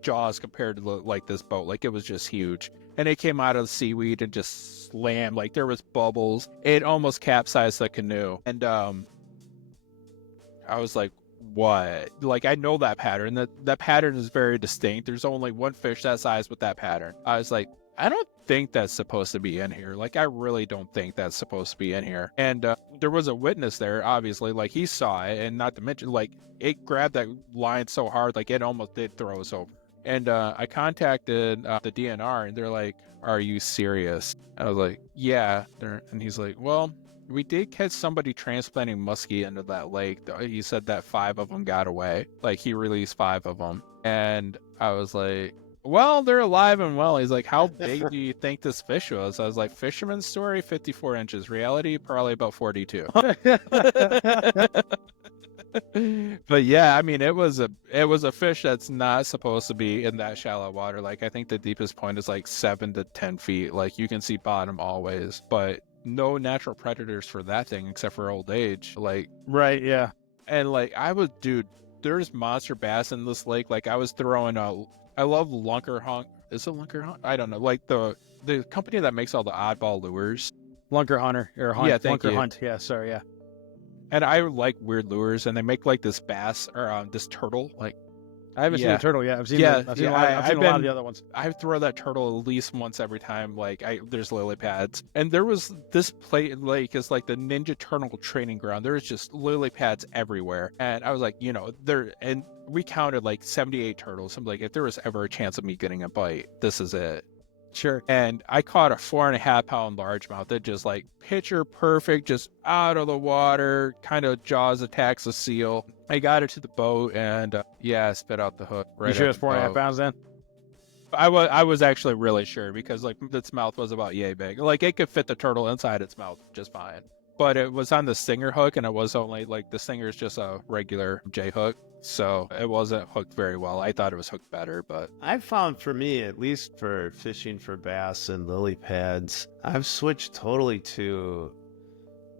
Jaws compared to like this boat. Like, it was just huge. And it came out of the seaweed and just slammed. Like, there was bubbles. It almost capsized the canoe. And I was like, what? Like, I know that pattern. That pattern is very distinct. There's only one fish that size with that pattern. I was like, I don't think that's supposed to be in here. Like, I really don't think that's supposed to be in here. And there was a witness there, obviously. Like, he saw it, and not to mention, like, it grabbed that line so hard, like, it almost did throw us over. And I contacted the DNR, and they're like, are you serious? I was like, yeah. And he's like, well, we did catch somebody transplanting muskie into that lake. He said that 5 of them got away. Like, he released 5 of them. And I was like, well, they're alive and well. He's like, how big do you think this fish was? I was like, fisherman's story, 54 inches. Reality, probably about 42. But yeah, I mean, it was a fish that's not supposed to be in that shallow water. Like, I think the deepest point is like 7 to 10 feet. Like, you can see bottom always. But no natural predators for that thing except for old age. Like, Right, yeah. and like dude, there's monster bass in this lake. Like I was throwing I love Lunker Hunt. Is it Lunker Hunt? I don't know. Like the company that makes all the oddball lures. Lunker Hunter or Hunt. Yeah, thank Lunker you. Hunt. Yeah, sorry, yeah. And I like weird lures, and they make like this bass or this turtle. Like I haven't seen Yeah. the turtle yet. I've seen Yeah, I've seen, yeah, a lot, I've seen I've a lot of been- the other ones. I throw that turtle at least once every time. Like there's lily pads, and there was this lake is like the Ninja Turtle training ground. There's just lily pads everywhere, and I was like, and we counted like 78 turtles. I'm like, if there was ever a chance of me getting a bite, this is it. Sure. And I caught a 4.5 pound largemouth that just like picture perfect, just out of the water, kind of jaws attacks a seal. I got it to the boat and I spit out the hook. Right, You sure at it's the 4.5 boat. pounds then? I was actually really sure because like its mouth was about yay big. Like it could fit the turtle inside its mouth just fine. But it was on the stinger hook, and it was only like the stinger is just a regular J hook, so it wasn't hooked very well. I thought it was hooked better, but I've found for me, at least for fishing for bass and lily pads, I've switched totally to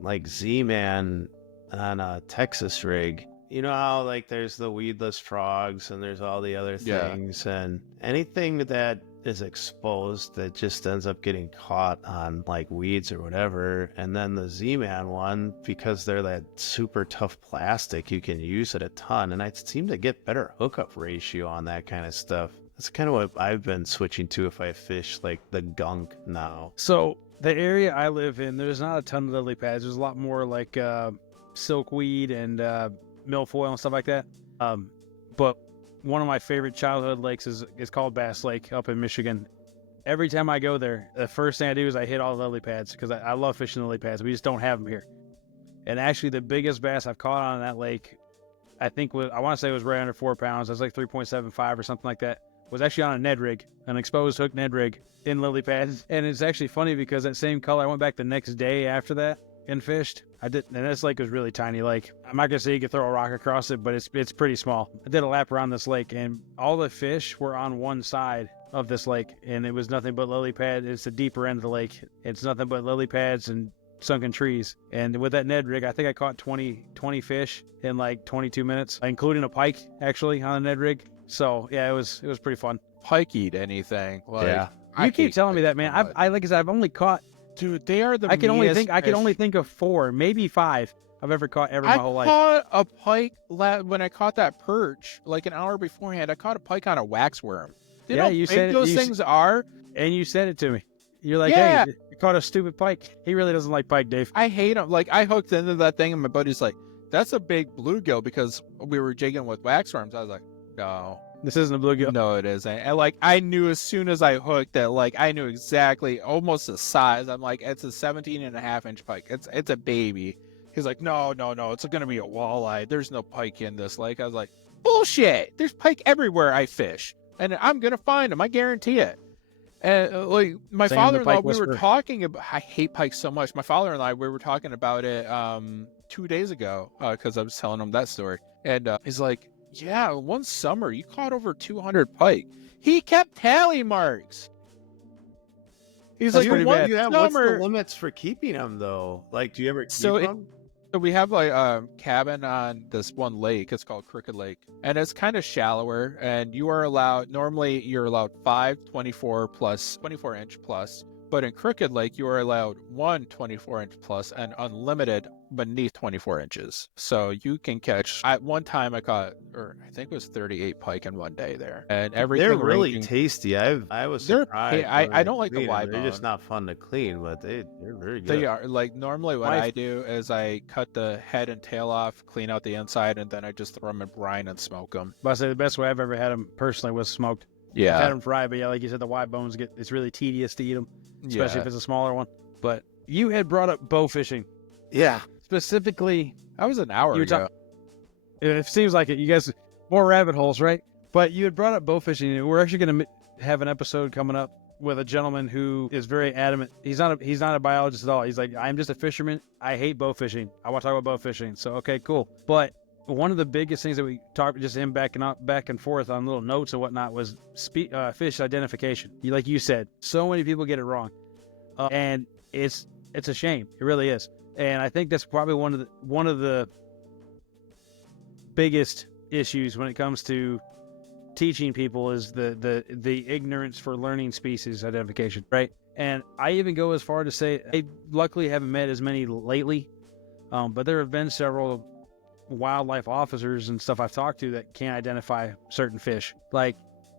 like Z-Man on a Texas rig. You know how like there's the weedless frogs and there's all the other Yeah. things, and anything that is exposed that just ends up getting caught on like weeds or whatever. And then the Z-Man one, because they're that super tough plastic, you can use it a ton, and I seem to get better hookup ratio on that kind of stuff. That's kind of what I've been switching to if I fish like the gunk now. So the area I live in, there's not a ton of lily pads. There's a lot more like silkweed and milfoil and stuff like that. But one of my favorite childhood lakes is called Bass Lake up in Michigan. Every time I go there, the first thing I do is I hit all the lily pads because I love fishing lily pads. We just don't have them here. And actually, the biggest bass I've caught on that lake, I want to say it was right under 4 pounds. It was like 3.75 or something like that. Was actually on a Ned rig, an exposed hook Ned rig in lily pads. And it's actually funny because that same color, I went back the next day after that and fished. And this lake was really tiny lake. I'm not gonna say you could throw a rock across it, but it's pretty small. I did a lap around this lake, and all the fish were on one side of this lake, and it was nothing but lily pad. It's the deeper end of the lake. It's nothing but lily pads and sunken trees. And with that Ned rig, I think I caught 20 fish in like 22 minutes, including a pike actually on the Ned rig. So yeah, it was pretty fun. pike eat anything. Like, Yeah. You keep hate telling me pike that, man. so much. I like I said, I've only caught. Dude, they are the I can only meanest think of 4, maybe 5 I've ever caught ever in I my whole life. caught a pike when I caught that perch like an hour beforehand. I caught a pike on a waxworm. You Yeah, know you how said it- big those you s- things are? And you said it to me. You're like, Yeah. hey, you caught a stupid pike. He really doesn't like pike, Dave. I hate them. Like I hooked into that thing, and my buddy's like, "That's a big bluegill," because we were jigging with waxworms. I was like, "No, This isn't a bluegill. no, it isn't." And like I knew as soon as I hooked that, like I knew exactly almost the size. I'm like, it's a 17.5-inch pike. It's a baby. He's like, no, it's gonna be a walleye. There's no pike in this lake. I was like, bullshit. There's pike everywhere I fish, and I'm gonna find them. I guarantee it. And like my Saying the father-in-law, pike we were whisperer. talking about. I hate pike so much. My father-in-law, we were talking about it 2 days ago because I was telling him that story, and he's like, "Yeah, one summer you caught over 200 pike." He kept tally marks. He's That's like, pretty "One bad. What's the summer." limits for keeping them though? Like, do you ever keep So it- them? So we have like a cabin on this one lake. It's called Crooked Lake, and it's kind of shallower. And you're allowed 5 24-inch plus. But in Crooked Lake, you are allowed 1 24-inch plus and unlimited beneath 24 inches. So you can catch. At one time, I caught, or I think it was 38 pike in one day there, and everything. They're really ranging- tasty. I was They're- surprised. hey, when I don't like the clean 'em. wide They're just bone. not fun to clean, but they're very good. They are like normally what My- I do is I cut the head and tail off, clean out the inside, and then I just throw them in brine and smoke them. But I say the best way I've ever had them personally was smoked. I've had Yeah, them fried, but yeah, like you said, the wide bones it's really tedious to eat them, especially yeah. if it's a smaller one. But you had brought up bow fishing. Yeah. Specifically, That was an hour You were ago. it seems like it. You guys, more rabbit holes, right? But you had brought up bow fishing. And we're actually going to have an episode coming up with a gentleman who is very adamant. He's not a biologist at all. He's like, I'm just a fisherman. I hate bow fishing. I want to talk about bow fishing. So, okay, cool. But one of the biggest things that we talked, just him back and forth on little notes and whatnot, was fish identification. Like you said, so many people get it wrong. And it's it's a shame. It really is. And I think that's probably one of the biggest issues when it comes to teaching people is the ignorance for learning species identification, right? And I even go as far to say I luckily haven't met as many lately, but there have been several wildlife officers and stuff I've talked to that can't identify certain fish. Like,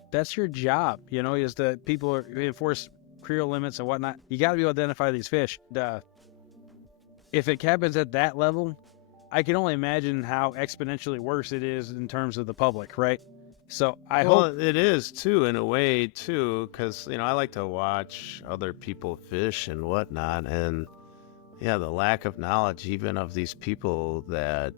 that's your job, is that people enforce creel limits and whatnot. You got to be able to identify these fish. If it happens at that level, I can only imagine how exponentially worse it is in terms of the public, right? So I hope it is too, in a way too, because I like to watch other people fish and whatnot, and yeah, the lack of knowledge even of these people that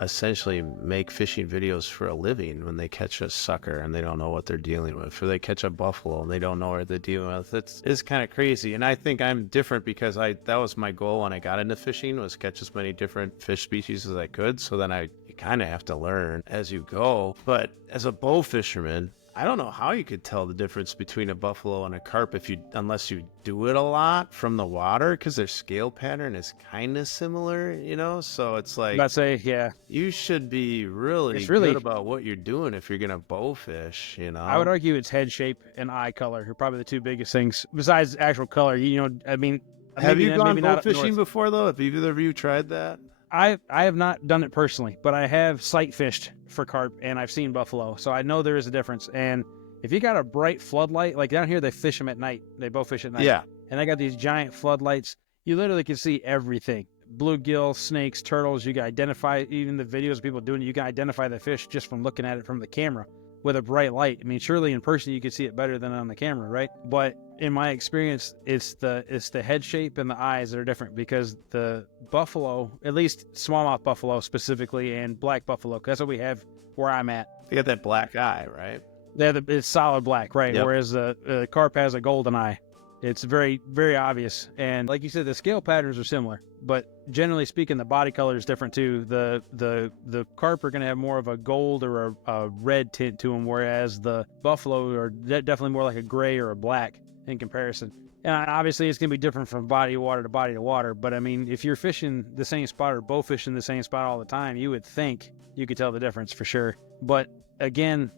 essentially make fishing videos for a living when they catch a sucker and they don't know what they're dealing with, or they catch a buffalo and they don't know what they're dealing with. It's kind of crazy. And I think I'm different because that was my goal when I got into fishing, was catch as many different fish species as I could. So then you kind of have to learn as you go. But as a bow fisherman, I don't know how you could tell the difference between a buffalo and a carp unless you do it a lot from the water, because their scale pattern is kind of similar, So it's like, I'd say, yeah, you should be really good about what you're doing if you're gonna bow fish. I would argue it's head shape and eye color are probably the two biggest things besides actual color. I mean, have you gone bow fishing north before though? Have either of you tried that? I have not done it personally, but I have sight fished for carp and I've seen buffalo, so I know there is a difference. And if you got a bright floodlight, like down here, they fish them at night. They bow fish at night. Yeah. And they got these giant floodlights. You literally can see everything. Bluegill, snakes, turtles. You can identify, even the videos of people doing it, you can identify the fish just from looking at it from the camera with a bright light. I mean, surely in person you could see it better than on the camera, right? But in my experience, it's the head shape and the eyes that are different, because the buffalo, at least smallmouth buffalo specifically, and black buffalo, 'cause that's what we have where I'm at. They got that black eye, right? It's solid black, right? Yep. Whereas the carp has a golden eye. It's very, very obvious. And like you said, the scale patterns are similar, but generally speaking, the body color is different too. The carp are going to have more of a gold or a red tint to them, whereas the buffalo are definitely more like a gray or a black in comparison. And obviously, it's going to be different from body of water to body of water. But I mean, if you're fishing the same spot or bow fishing the same spot all the time, you would think you could tell the difference for sure. But again,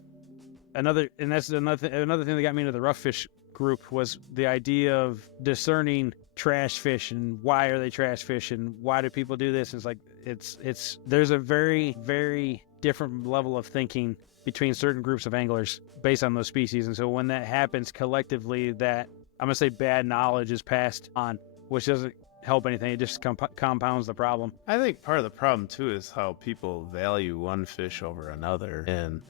another thing that got me into the rough fish group was the idea of discerning trash fish and why are they trash fish and why do people do this. It's like there's a very, very different level of thinking between certain groups of anglers based on those species. And so when that happens collectively, that I'm gonna say bad knowledge is passed on, which doesn't help anything. It just compounds the problem. I think part of the problem too is how people value one fish over another. And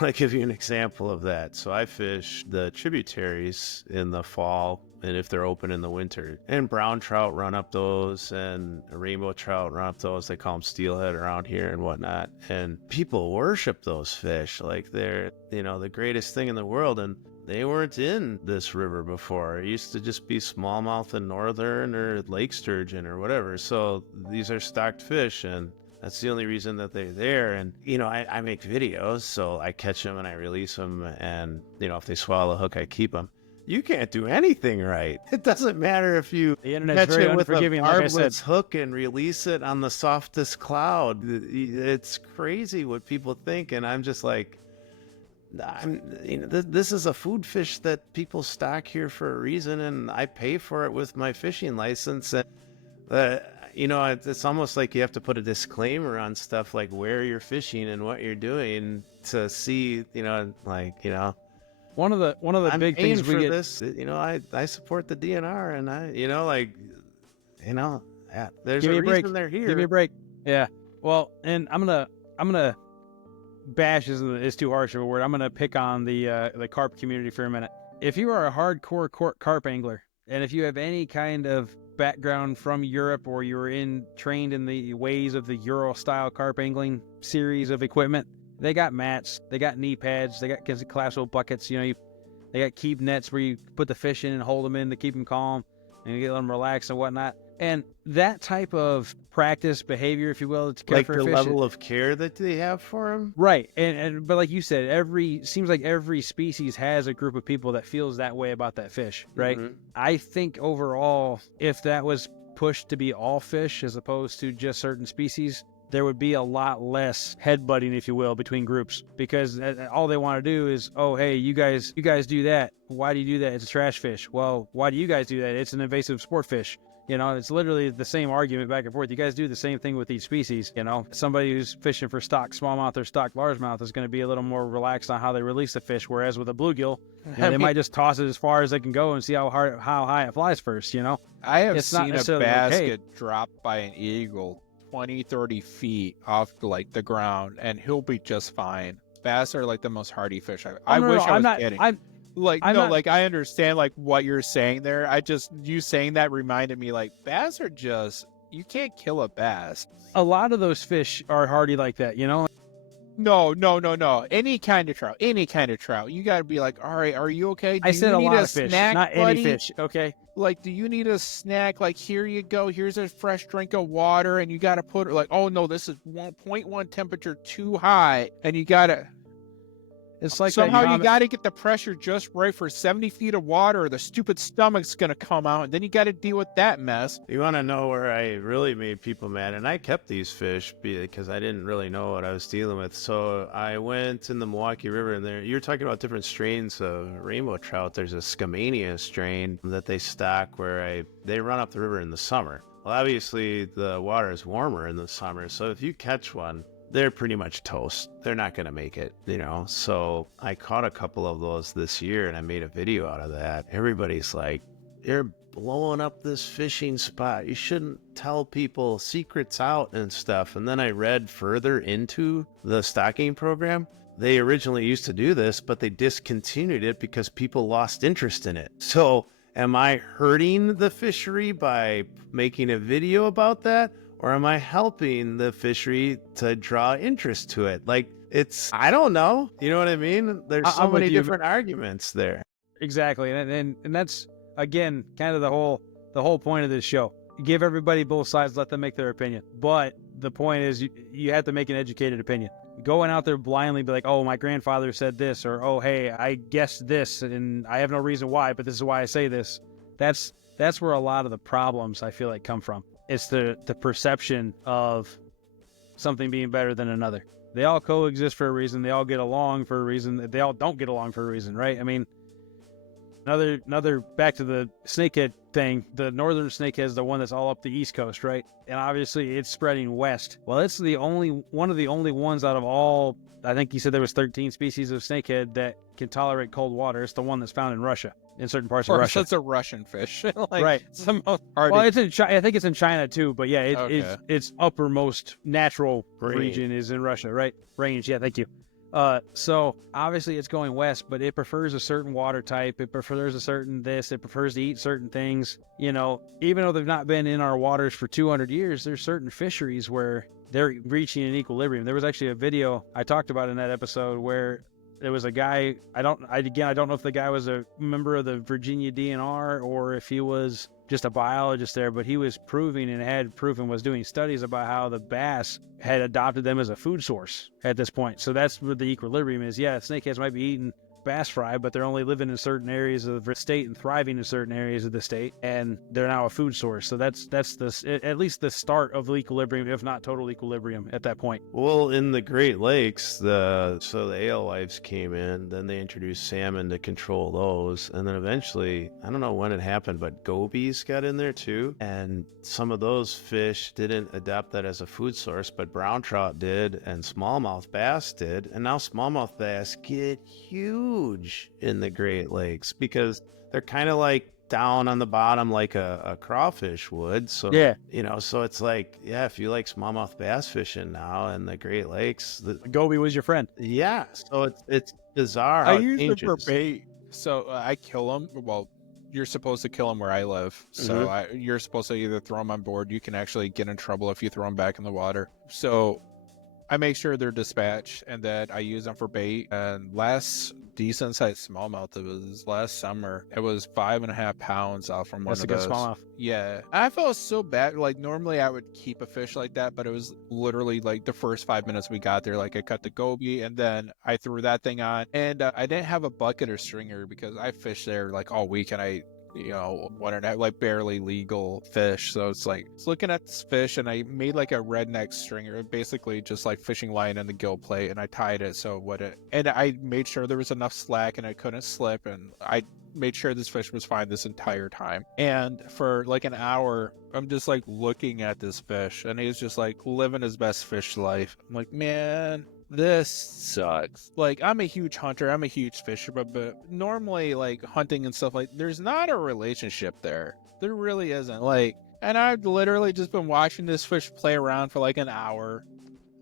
I'll give you an example of that. So I fish the tributaries in the fall, and if they're open in the winter, and brown trout run up those, and rainbow trout run up those. They call them steelhead around here and whatnot. And people worship those fish like they're, the greatest thing in the world. And they weren't in this river before. It used to just be smallmouth and northern or lake sturgeon or whatever. So these are stocked fish, and that's the only reason that they're there. And, I make videos, so I catch them and I release them. And, if they swallow a hook, I keep them. You can't do anything right. It doesn't matter if you catch it with a barbless hook and release it on the softest cloud. It's crazy what people think. And I'm just like, this is a food fish that people stock here for a reason. And I pay for it with my fishing license. And, it's almost like you have to put a disclaimer on stuff like where you're fishing and what you're doing to see, one of the I'm big things we get this, I support the DNR, and there's a reason they're here. Give me a break. Yeah. Well, and I'm gonna bash is too harsh of a word. I'm gonna pick on the carp community for a minute. If you are a hardcore carp angler, and if you have any kind of background from Europe, or you're trained in the ways of the Euro style carp angling series of equipment, they got mats, they got knee pads, they got collapsible buckets. They got keep nets where you put the fish in and hold them in to keep them calm and you let them relax and whatnot. And that type of practice behavior, if you will, to care Like for the a fish, level of care that they have for them. right? And but like you said, seems like every species has a group of people that feels that way about that fish, right? Mhm. I think overall, if that was pushed to be all fish as opposed to just certain species, there would be a lot less headbutting, if you will, between groups, because all they want to do is, oh, hey, you guys do that. Why do you do that? It's a trash fish. Well, why do you guys do that? It's an invasive sport fish. You know, it's literally the same argument back and forth. You guys do the same thing with each species. You know, somebody who's fishing for stock smallmouth or stock largemouth is going to be a little more relaxed on how they release the fish. Whereas with a bluegill, they might just toss it as far as they can go and see how high it flies first. You know, I have it's not seen a necessarily bass okay. get dropped by an eagle 20, 30 feet off like the ground, and he'll be just fine. Bass are like the most hardy fish. I No, wish I I'm was not. kidding. I'm not. Like I understand like what you're saying there. You saying that reminded me like bass are just, you can't kill a bass. A lot of those fish are hardy like that. You know. No. Any kind of trout. You got to be like, all right, are you okay? I said you a need lot a of fish, snack, not buddy? any fish. Okay. Like, do you need a snack? Like, here you go. Here's a fresh drink of water, and you got to put like, oh no, this is 1.1 temperature too high, and you got to. It's like Somehow that you got to get the pressure just right for 70 feet of water, or the stupid stomach's going to come out, and then you got to deal with that mess. You want to know where I really made people mad? And I kept these fish because I didn't really know what I was dealing with. So I went in the Milwaukee River, and there you're talking about different strains of rainbow trout. There's a Skamania strain that they stock where they run up the river in the summer. Well, obviously the water is warmer in the summer, so if you catch one, they're pretty much toast. They're not going to make it, you know? So I caught a couple of those this year and I made a video out of that. Everybody's like, you're blowing up this fishing spot. You shouldn't tell people secrets out and stuff. And then I read further into the stocking program. They originally used to do this, but they discontinued it because people lost interest in it. So am I hurting the fishery by making a video about that? Or am I helping the fishery to draw interest to it? Like, I don't know. You know what I mean? There's so many different arguments there. Exactly. And that's, again, kind of the whole point of this show. Give everybody both sides, let them make their opinion. But the point is you have to make an educated opinion. Going out there blindly be like, oh, my grandfather said this, or, oh, hey, I guessed this and I have no reason why, but this is why I say this. That's where a lot of the problems I feel like come from. It's the perception of something being better than another. They all coexist for a reason. They all get along for a reason. They all don't get along for a reason, right? I mean, another back to the snakehead thing. The northern snakehead is the one that's all up the East Coast, right? And obviously it's spreading west. Well, it's one of the only ones out of all. I think he said there was 13 species of snakehead that can tolerate cold water. It's the one that's found in Russia, in certain parts of Russia. It's a Russian fish, like, right? It's the most hardy. Well, it's in China. I think it's in China too. But yeah, Okay. its uppermost natural Range. region is in Russia, right? Range. Yeah, thank you. So obviously it's going west, but it prefers a certain water type. It prefers a certain this. It prefers to eat certain things. You know, even though they've not been in our waters for 200 years, there's certain fisheries where they're reaching an equilibrium. There was actually a video I talked about in that episode where there was a guy. I don't know if the guy was a member of the Virginia DNR or if he was just a biologist there, but he was was doing studies about how the bass had adopted them as a food source at this point. So that's where the equilibrium is. Yeah, snakeheads might be eating bass fry, but they're only living in certain areas of the state and thriving in certain areas of the state, and they're now a food source. So that's at least the start of the equilibrium, if not total equilibrium at that point. Well, in the Great Lakes, the alewives came in, then they introduced salmon to control those, and then eventually, I don't know when it happened, but gobies got in there too, and some of those fish didn't adopt that as a food source, but brown trout did, and smallmouth bass did, and now smallmouth bass get huge in the Great Lakes because they're kind of like down on the bottom like a crawfish would. So yeah, you know, so it's like, yeah, if you like smallmouth bass fishing now in the Great Lakes, goby was your friend. Yeah, so it's bizarre how I it use them changes. for bait. So I kill them. Well, you're supposed to kill them where I live. So you're supposed to either throw them on board. You can actually get in trouble if you throw them back in the water. So I make sure they're dispatched and that I use them for bait. And last decent sized smallmouth, it was last summer. It was 5.5 pounds off from one That's of a good those. smallmouth. Yeah. I felt so bad. Like normally I would keep a fish like that, but it was literally like the first 5 minutes we got there. Like I cut the goby and then I threw that thing on, and I didn't have a bucket or stringer because I fished there like all week, and I wanted to have like barely legal fish. So it's like, it's looking at this fish, and I made like a redneck stringer, basically just like fishing line and the gill plate, and I tied it so and I made sure there was enough slack and I couldn't slip, and I made sure this fish was fine this entire time. And for like an hour, I'm just like looking at this fish, and he's just like living his best fish life. I'm like, man, this sucks. Like, I'm a huge hunter, I'm a huge fisherman, but normally like hunting and stuff, like there's not a relationship there. There really isn't. Like, and I've literally just been watching this fish play around for like an hour.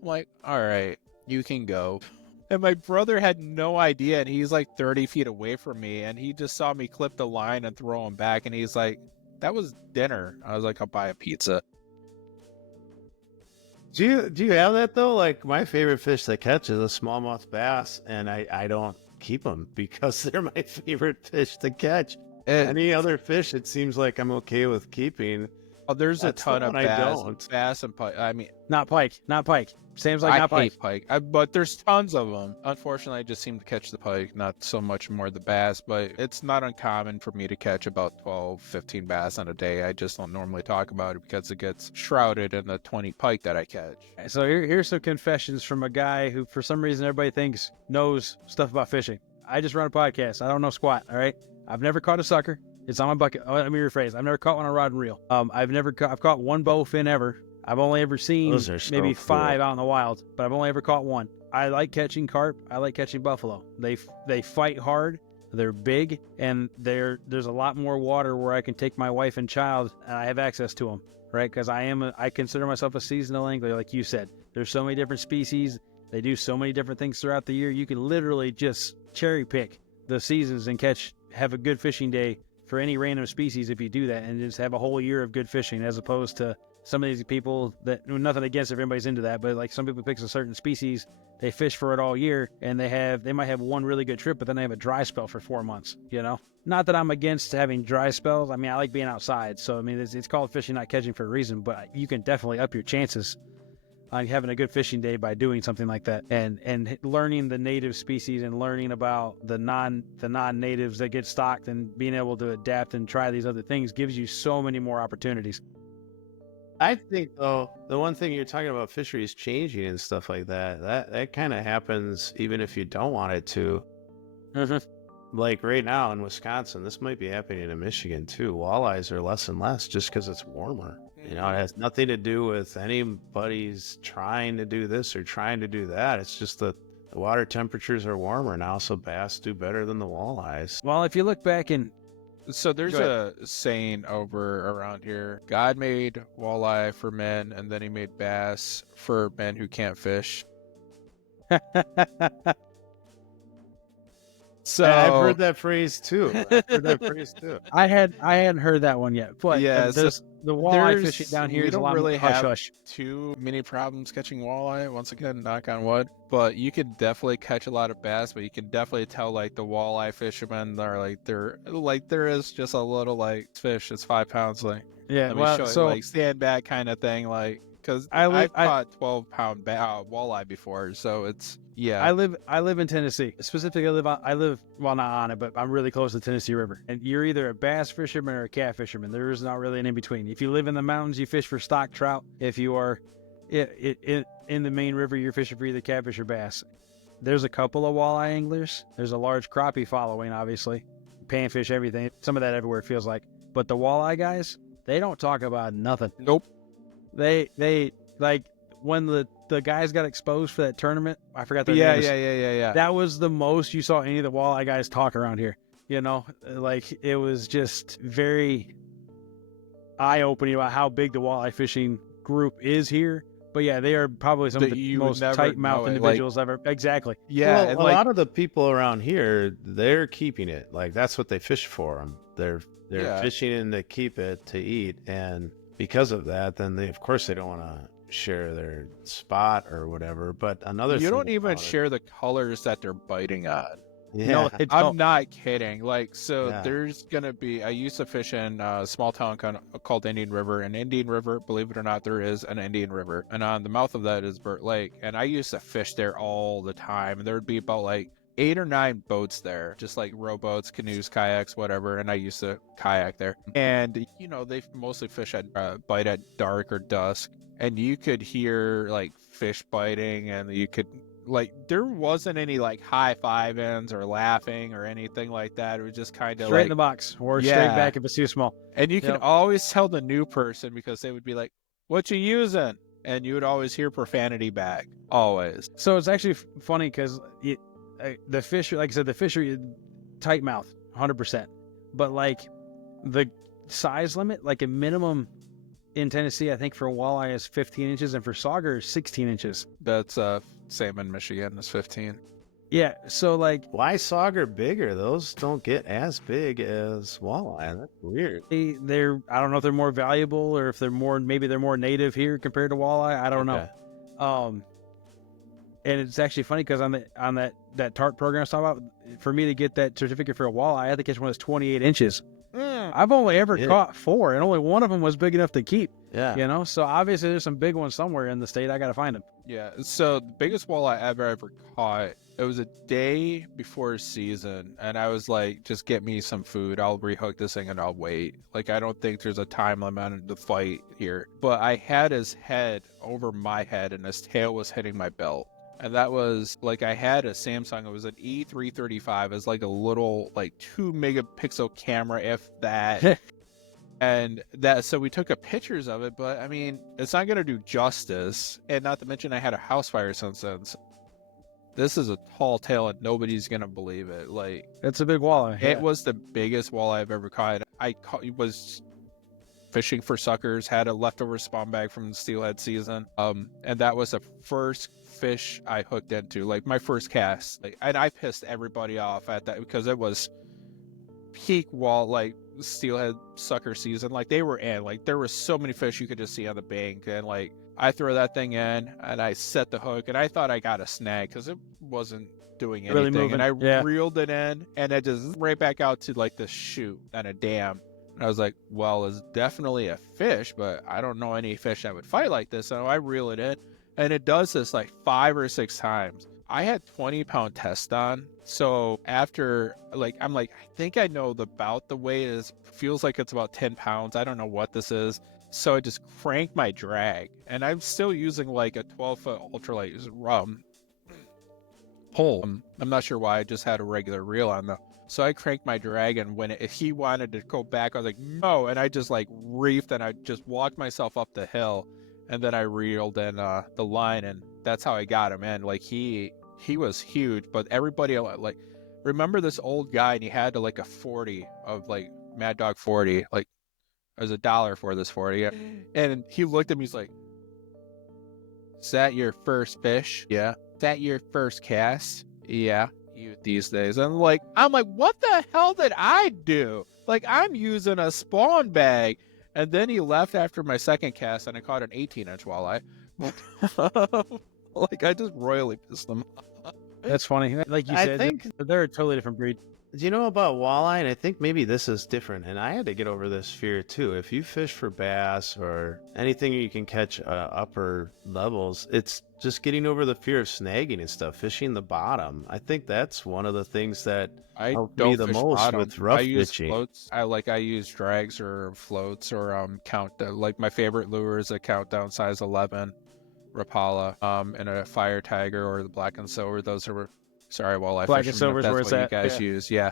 I'm like, all right, you can go. And my brother had no idea, and he's like 30 feet away from me, and he just saw me clip the line and throw him back, and he's like, that was dinner. I was like, I'll buy a pizza. Do you have that though? Like my favorite fish to catch is a smallmouth bass, and I don't keep them because they're my favorite fish to catch. Any other fish, it seems like I'm okay with keeping. Oh, there's That's a ton the of one I bass, don't. bass and pike. I mean, Not pike. Sam's like, I not pike. hate pike, but there's tons of them. Unfortunately, I just seem to catch the pike, not so much more the bass, but it's not uncommon for me to catch about 12, 15 bass on a day. I just don't normally talk about it because it gets shrouded in the 20 pike that I catch. So here's some confessions from a guy who, for some reason, everybody thinks knows stuff about fishing. I just run a podcast. I don't know squat. All right. I've never caught a sucker. It's on my bucket. Oh, let me rephrase. I've never caught one on rod and reel. I've caught one bowfin ever. I've only ever seen Those are so maybe cool. 5 out in the wild, but I've only ever caught one. I like catching carp. I like catching buffalo. They fight hard. They're big, and there's a lot more water where I can take my wife and child, and I have access to them, right? Because I consider myself a seasonal angler, like you said. There's so many different species. They do so many different things throughout the year. You can literally just cherry pick the seasons and have a good fishing day for any random species if you do that, and just have a whole year of good fishing, as opposed to some of these people that, nothing against if everybody's into that, but like some people pick a certain species, they fish for it all year, and they might have one really good trip, but then they have a dry spell for 4 months, Not that I'm against having dry spells. I mean, I like being outside, so I mean, it's called fishing, not catching for a reason, but you can definitely up your chances on having a good fishing day by doing something like that, and learning the native species and learning about the non-natives that get stocked, and being able to adapt and try these other things gives you so many more opportunities. I think though, the one thing you're talking about fisheries changing and stuff like that kind of happens even if you don't want it to. Mm-hmm. Like right now in Wisconsin, this might be happening in Michigan too. Walleyes are less and less just because it's warmer. It has nothing to do with anybody's trying to do this or trying to do that. It's just that the water temperatures are warmer now, so bass do better than the walleyes. Well, if you look back in So there's a saying over around here: God made walleye for men, and then he made bass for men who can't fish. So I've heard that phrase too. I hadn't heard that one yet, but Yeah, so the walleye fishing down here we is a don't lot really more hush have hush. too many problems catching walleye. Once again, knock on wood. But you can definitely catch a lot of bass. But you can definitely tell like the walleye fishermen are like there is just a little like fish. It's 5 pounds. Like, Yeah, let me well, show so it, like stand back kind of thing. Like, because I I've caught 12-pound walleye before, so it's I live in Tennessee. Specifically, I live well, not on it, but I'm really close to the Tennessee River. And you're either a bass fisherman or a cat fisherman. There is not really an in between. If you live in the mountains, you fish for stock trout. If you are in the main river, you're fishing for either catfish or bass. There's a couple of walleye anglers. There's a large crappie following, obviously. Panfish, everything. Some of that everywhere, it feels like. But the walleye guys, they don't talk about nothing. Nope. They like when the guys got exposed for that tournament. I forgot their Yeah. names. That was the most you saw any of the walleye guys talk around here. Like it was just very eye-opening about how big the walleye fishing group is here. But yeah, they are probably some of the most tight-mouthed individuals ever. Exactly. Yeah, Well, and a like, lot of the people around here, they're keeping it. Like that's what they fish for. Them. They're Yeah. fishing in to keep it to eat, and because of that, then of course they don't want to share their spot or whatever. But another You thing don't even about it- share the colors that they're biting on. yeah, No, they I'm don't. not kidding. Like, so Yeah. there's gonna be. I used to fish in a small town called Indian River. And Indian River, believe it or not, there is an Indian River, and on the mouth of that is Burt Lake. And I used to fish there all the time. And there would be about like 8 or 9 boats there, just like rowboats, canoes, kayaks, whatever. And I used to kayak there. And you know, they mostly fish at bite at dark or dusk, and you could hear like fish biting, and you could like there wasn't any like high-fiving or laughing or anything like that. It was just kind of Straight in like, the box or straight yeah. back if it's too small. And you can Yep. always tell the new person because they would be like, "What you using?" And you would always hear profanity back. Always. So it's actually funny because the fishery, like I said, the fishery tight mouth, 100%. But like the size limit, like a minimum in Tennessee, I think for walleye is 15 inches, and for sauger is 16 inches. That's same in Michigan is 15. Yeah. So like Why sauger bigger? Those don't get as big as walleye. That's weird. they're I don't know if they're more valuable or if maybe they're more native here compared to walleye. I don't Okay. know. And it's actually funny because on that TART program I was talking about, for me to get that certificate for a walleye, I had to catch one that's 28 inches. I've only ever Yeah. caught 4, and only one of them was big enough to keep. Yeah. You know, so obviously there's some big ones somewhere in the state. I got to find them. Yeah. So the biggest walleye I've ever caught, it was a day before season, and I was like, just get me some food. I'll rehook this thing and I'll wait. Like, I don't think there's a time limit on the fight here. But I had his head over my head, and his tail was hitting my belt. And that was like, I had a Samsung. It was an E335. It's like a little like 2 megapixel camera, if that. And that, so we took a pictures of it, but I mean, it's not going to do justice. And not to mention, I had a house fire since then. So this is a tall tale, and nobody's going to believe it. Like, It's a big walleye. it was the biggest walleye I've ever caught. Was fishing for suckers, had a leftover spawn bag from the steelhead season. And that was the first fish I hooked into, like my first cast. Like, and I pissed everybody off at that because it was peak steelhead sucker season. Like, they were in, like, there were so many fish you could just see on the bank, and like I throw that thing in and I set the hook, and I thought I got a snag because it wasn't doing anything. Really moving, And I yeah. reeled it in, and it just right back out to like the chute on a dam. And I was like, well, it's definitely a fish, but I don't know any fish that would fight like this. So I reel it in, and it does this like 5 or 6 times. I had 20-pound test on. So after, like, I'm like, I think I know about the weight is, feels like it's about 10 pounds. I don't know what this is. So I just cranked my drag, and I'm still using like a 12-foot ultralight pole. I'm not sure why. I just had a regular reel on though. So I cranked my drag, and when he wanted to go back, I was like, no. And I just like reefed, and I just walked myself up the hill, and then I reeled in the line, and that's how I got him in. Like, he was huge, but everybody, like, remember this old guy, and he had like a 40 of like Mad Dog 40, like there's $1 for this 40. And he looked at me, he's like, is that your first fish? Yeah. Is that your first cast? Yeah. You these days. And I'm like, what the hell did I do? Like, I'm using a spawn bag. And then he left after my second cast, and I caught an 18-inch walleye. Like, I just royally pissed him off. That's funny. Like you I said, think, they're a totally different breed. do you know about walleye? And I think maybe this is different. And I had to get over this fear too. If you fish for bass or anything you can catch upper levels, it's just getting over the fear of snagging and stuff, fishing the bottom. I think that's one of the things that I helped don't me the fish most bottom. with rough I use fishing. floats. I use drags or floats or like my favorite lure is a countdown size 11 Rapala and a fire tiger or the black and silver. Those are, sorry, walleye Black and fishermen, silver if is where that's it's what you at, guys yeah. use. Yeah.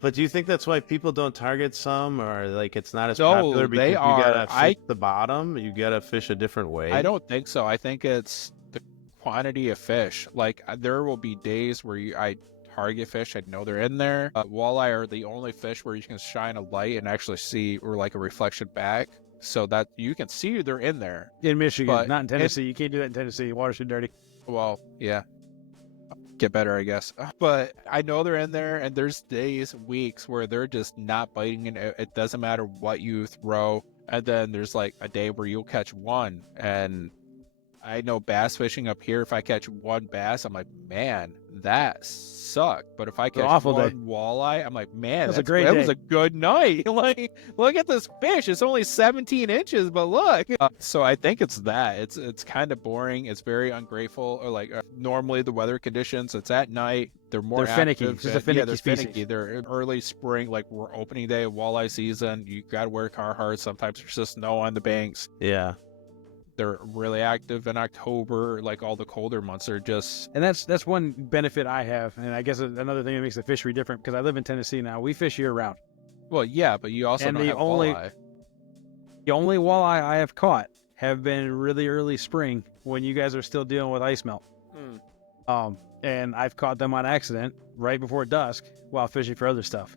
But do you think that's why people don't target some, or like it's not as No, popular because they you are. gotta fish the bottom? You gotta fish a different way. I don't think so. I think it's the quantity of fish. Like, there will be days where I target fish, I know they're in there. Walleye are the only fish where you can shine a light and actually see, or like a reflection back, so that you can see they're in there. In Michigan, But not in Tennessee. You can't do that in Tennessee. Water's too dirty. Well, yeah. Get better, I guess. But I know they're in there, and there's days, weeks where they're just not biting, and it doesn't matter what you throw. And then there's like a day where you'll catch one, and I know bass fishing up here, if I catch one bass, I'm like, man, that sucked. But if I It's an catch awful one day. walleye, I'm like, man, That's a great that was day. a good night. Like, look at this fish. It's only 17 inches, but look. So I think it's that. It's kind of boring. It's very ungrateful. Or like normally the weather conditions, it's at night. They're more They're finicky. active. It's just a and, finicky they're species. finicky. They're early spring, like we're opening day of walleye season. You got to wear Carhartt. Sometimes there's just snow on the banks. Yeah. They're really active in October, like all the colder months are just. And that's one benefit I have, and I guess another thing that makes the fishery different, because I live in Tennessee now. We fish year round. Well, yeah, but you also And don't the have only- walleye. The only walleye I have caught have been really early spring when you guys are still dealing with ice melt. And I've caught them on accident right before dusk while fishing for other stuff.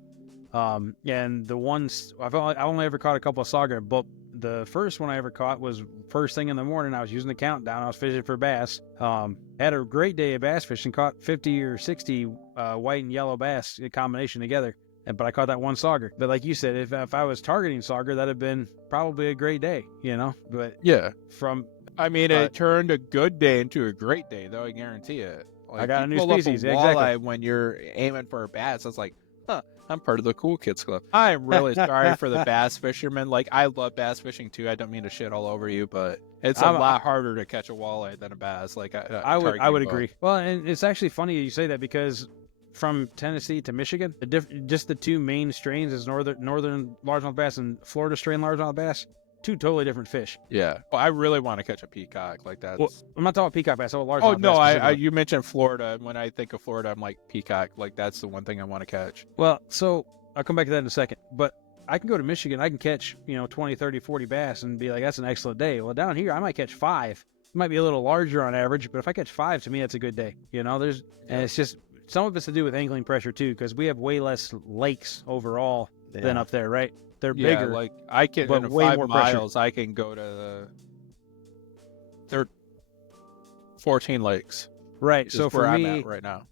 And the ones I only ever caught a couple of sauger, but the first one I ever caught was first thing in the morning. I was using the countdown. I was fishing for bass. Had a great day of bass fishing. Caught 50 or 60 white and yellow bass in combination together. But I caught that one sauger. But like you said, if I was targeting sauger, that'd have been probably a great day, you know. But Yeah, from I mean, it turned a good day into a great day, though. I guarantee it. Like, I got you a new pull up species, a yeah, walleye exactly. when you're aiming for a bass. It's like, huh, I'm part of the cool kids club. I'm really sorry for the bass fishermen. Like, I love bass fishing too. I don't mean to shit all over you, but it's a lot harder to catch a walleye than a bass. Like, I would agree. Well, and it's actually funny you say that, because from Tennessee to Michigan, just the two main strains is northern largemouth bass and Florida strain largemouth bass. Two totally different fish. Yeah. Well, I really want to catch a peacock. Like that. Well, I'm not talking peacock bass. I'm largemouth Oh no, bass. you mentioned Florida, and when I think of Florida, I'm like peacock. Like that's the one thing I want to catch. Well, so I'll come back to that in a second. But I can go to Michigan. I can catch 20, 30, 40 bass and be like, that's an excellent day. Well, down here I might catch 5. It might be a little larger on average, but if I catch 5, to me that's a good day. And it's just some of it's to do with angling pressure too, because we have way less lakes overall than up there, right? They're bigger. Like I can, but in way 5 more miles, I can go to there 14 lakes. Right. So for where me, I'm at right now,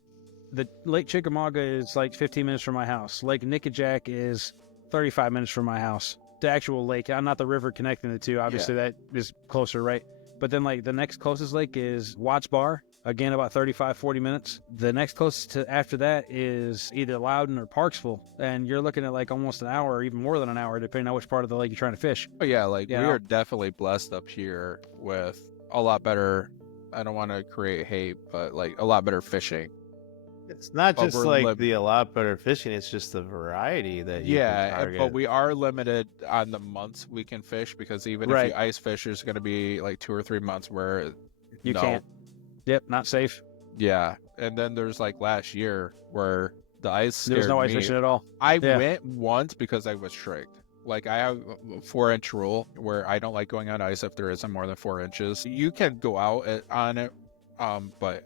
the Lake Chickamauga is like 15 minutes from my house. Lake Nickajack is 35 minutes from my house. The actual lake, not the river connecting the two. Obviously, that is closer, right? But then, like, the next closest lake is Watts Bar. Again, about 35, 40 minutes. The next closest to after that is either Loudon or Parksville. And you're looking at like almost an hour or even more than an hour, depending on which part of the lake you're trying to fish. oh yeah, like we are definitely blessed up here with a lot better. I don't want to create hate, but like a lot better fishing. It's not But just we're like a lot better fishing, it's just the variety that you can target. But we are limited on the months we can fish, because even if you ice fish, there's going to be like 2 or 3 months where you can't. Yep, not safe. Yeah, and then there's like last year where the ice There was no ice me. fishing at all. I went once because I was tricked. Like I have a 4-inch rule where I don't like going on ice if there isn't more than 4 inches. You can go out on it, but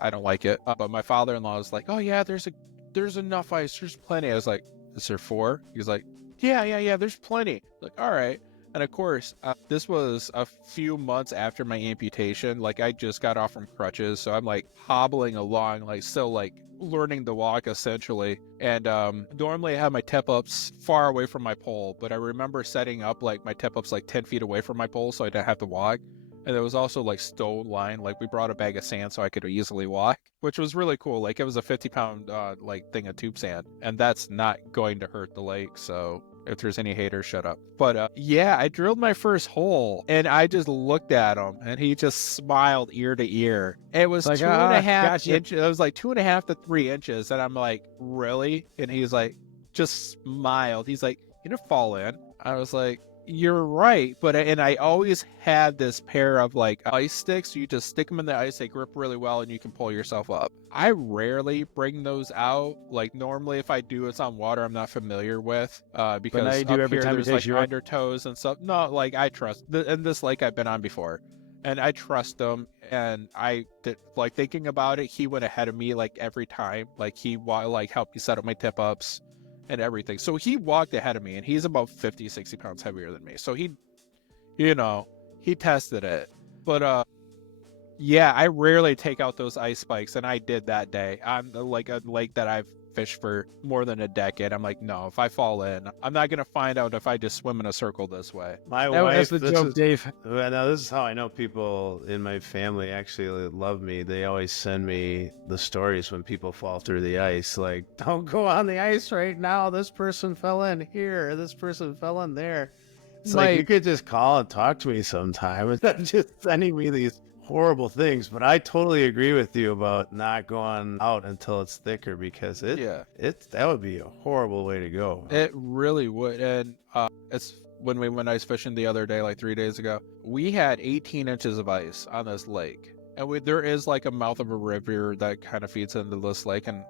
I don't like it. But my father-in-law is like, oh yeah, there's enough ice. There's plenty. I was like, is there 4? He's like, yeah, there's plenty. Like, all right. And of course, this was a few months after my amputation. Like I just got off from crutches. So I'm like hobbling along, like still like learning to walk essentially. And normally I have my tip-ups far away from my pole, but I remember setting up like my tip-ups like 10 feet away from my pole so I didn't have to walk. And there was also like stone line. Like we brought a bag of sand so I could easily walk, which was really cool. Like it was a 50-pound like thing of tube sand, and that's not going to hurt the lake. So if there's any haters, shut up. But yeah, I drilled my first hole, and I just looked at him, and he just smiled ear to ear. It was like, 2.5 inches. It was like 2.5 to 3 inches, and I'm like, really? And he's like, just smiled. He's like, you didn't fall in. I was like, you're right. And I always had this pair of like ice sticks. You just stick them in the ice, they grip really well, and you can pull yourself up. I rarely bring those out. Like normally if I do, it's on water I'm not familiar with, because now you do every time there's like undertows and stuff. No, like I trust and this lake I've been on before, and I trust him. And I did, like thinking about it, he went ahead of me like every time. Like he like helped me set up my tip ups and everything. So he walked ahead of me, and he's about 50, 60 pounds heavier than me. So he tested it. But yeah, I rarely take out those ice spikes, and I did that day on like a lake that I've fished for more than a decade. I'm like, no, if I fall in, I'm not gonna find out if I just swim in a circle this way. My That's wife, the joke, Dave. well, now this is how I know people in my family actually love me. They always send me the stories when people fall through the ice. Like, don't go on the ice right now. This person fell in here. This person fell in there. It's like you could just call and talk to me sometime instead of just sending me these horrible things. But I totally agree with you about not going out until it's thicker, because that would be a horrible way to go. It really would. And it's when we went ice fishing the other day, like 3 days ago, we had 18 inches of ice on this lake. And there is like a mouth of a river that kind of feeds into this lake. And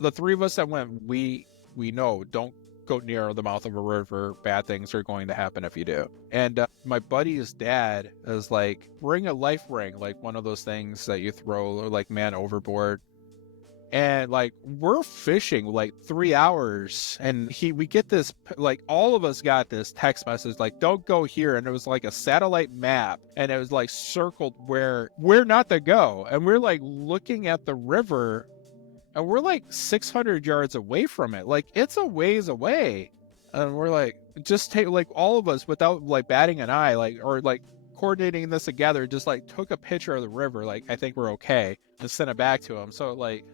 the three of us that went, we know, don't go near the mouth of a river. Bad things are going to happen if you do. And my buddy's dad is like, bring a life ring, like one of those things that you throw like man overboard. And like we're fishing like 3 hours, and we get this, like all of us got this text message like, don't go here. And it was like a satellite map, and it was like circled where not to go. And we're like looking at the river, and we're like 600 yards away from it. Like it's a ways away. And we're like, just take, like all of us without like batting an eye, like, or like coordinating this together, just like took a picture of the river. Like, I think we're okay, and sent it back to him. So like,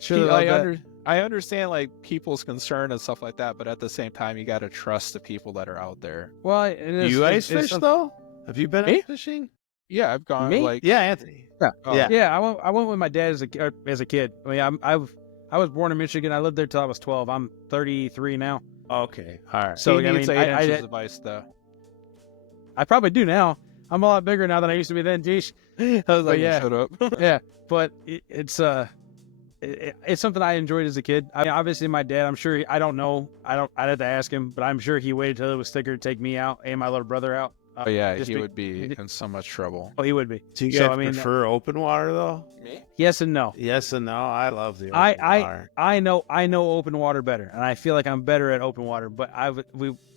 Sure, I understand like people's concern and stuff like that. But at the same time, you got to trust the people that are out there. Well, Do you ice fish though? Have you been Me? ice fishing? Yeah, I've gone Me? like, Yeah, Anthony. Yeah. Oh. Yeah. I went with my dad as a kid. I mean, I was born in Michigan. I lived there till I was 12. I'm 33 now. Okay. All right. So he I needs mean, 8 inches of ice though. I probably do now. I'm a lot bigger now than I used to be then. Geez. I was like, yeah. shut up. Yeah, but it's something I enjoyed as a kid. I mean, obviously my dad, I'm sure I don't know. I'd have to ask him, but I'm sure he waited till it was thicker to take me out and my little brother out. Oh yeah, he would be in so much trouble. Oh, he would be. Do you guys prefer open water though? Me? Yes and no. Yes and no. I love the open water. I know open water better, and I feel like I'm better at open water. But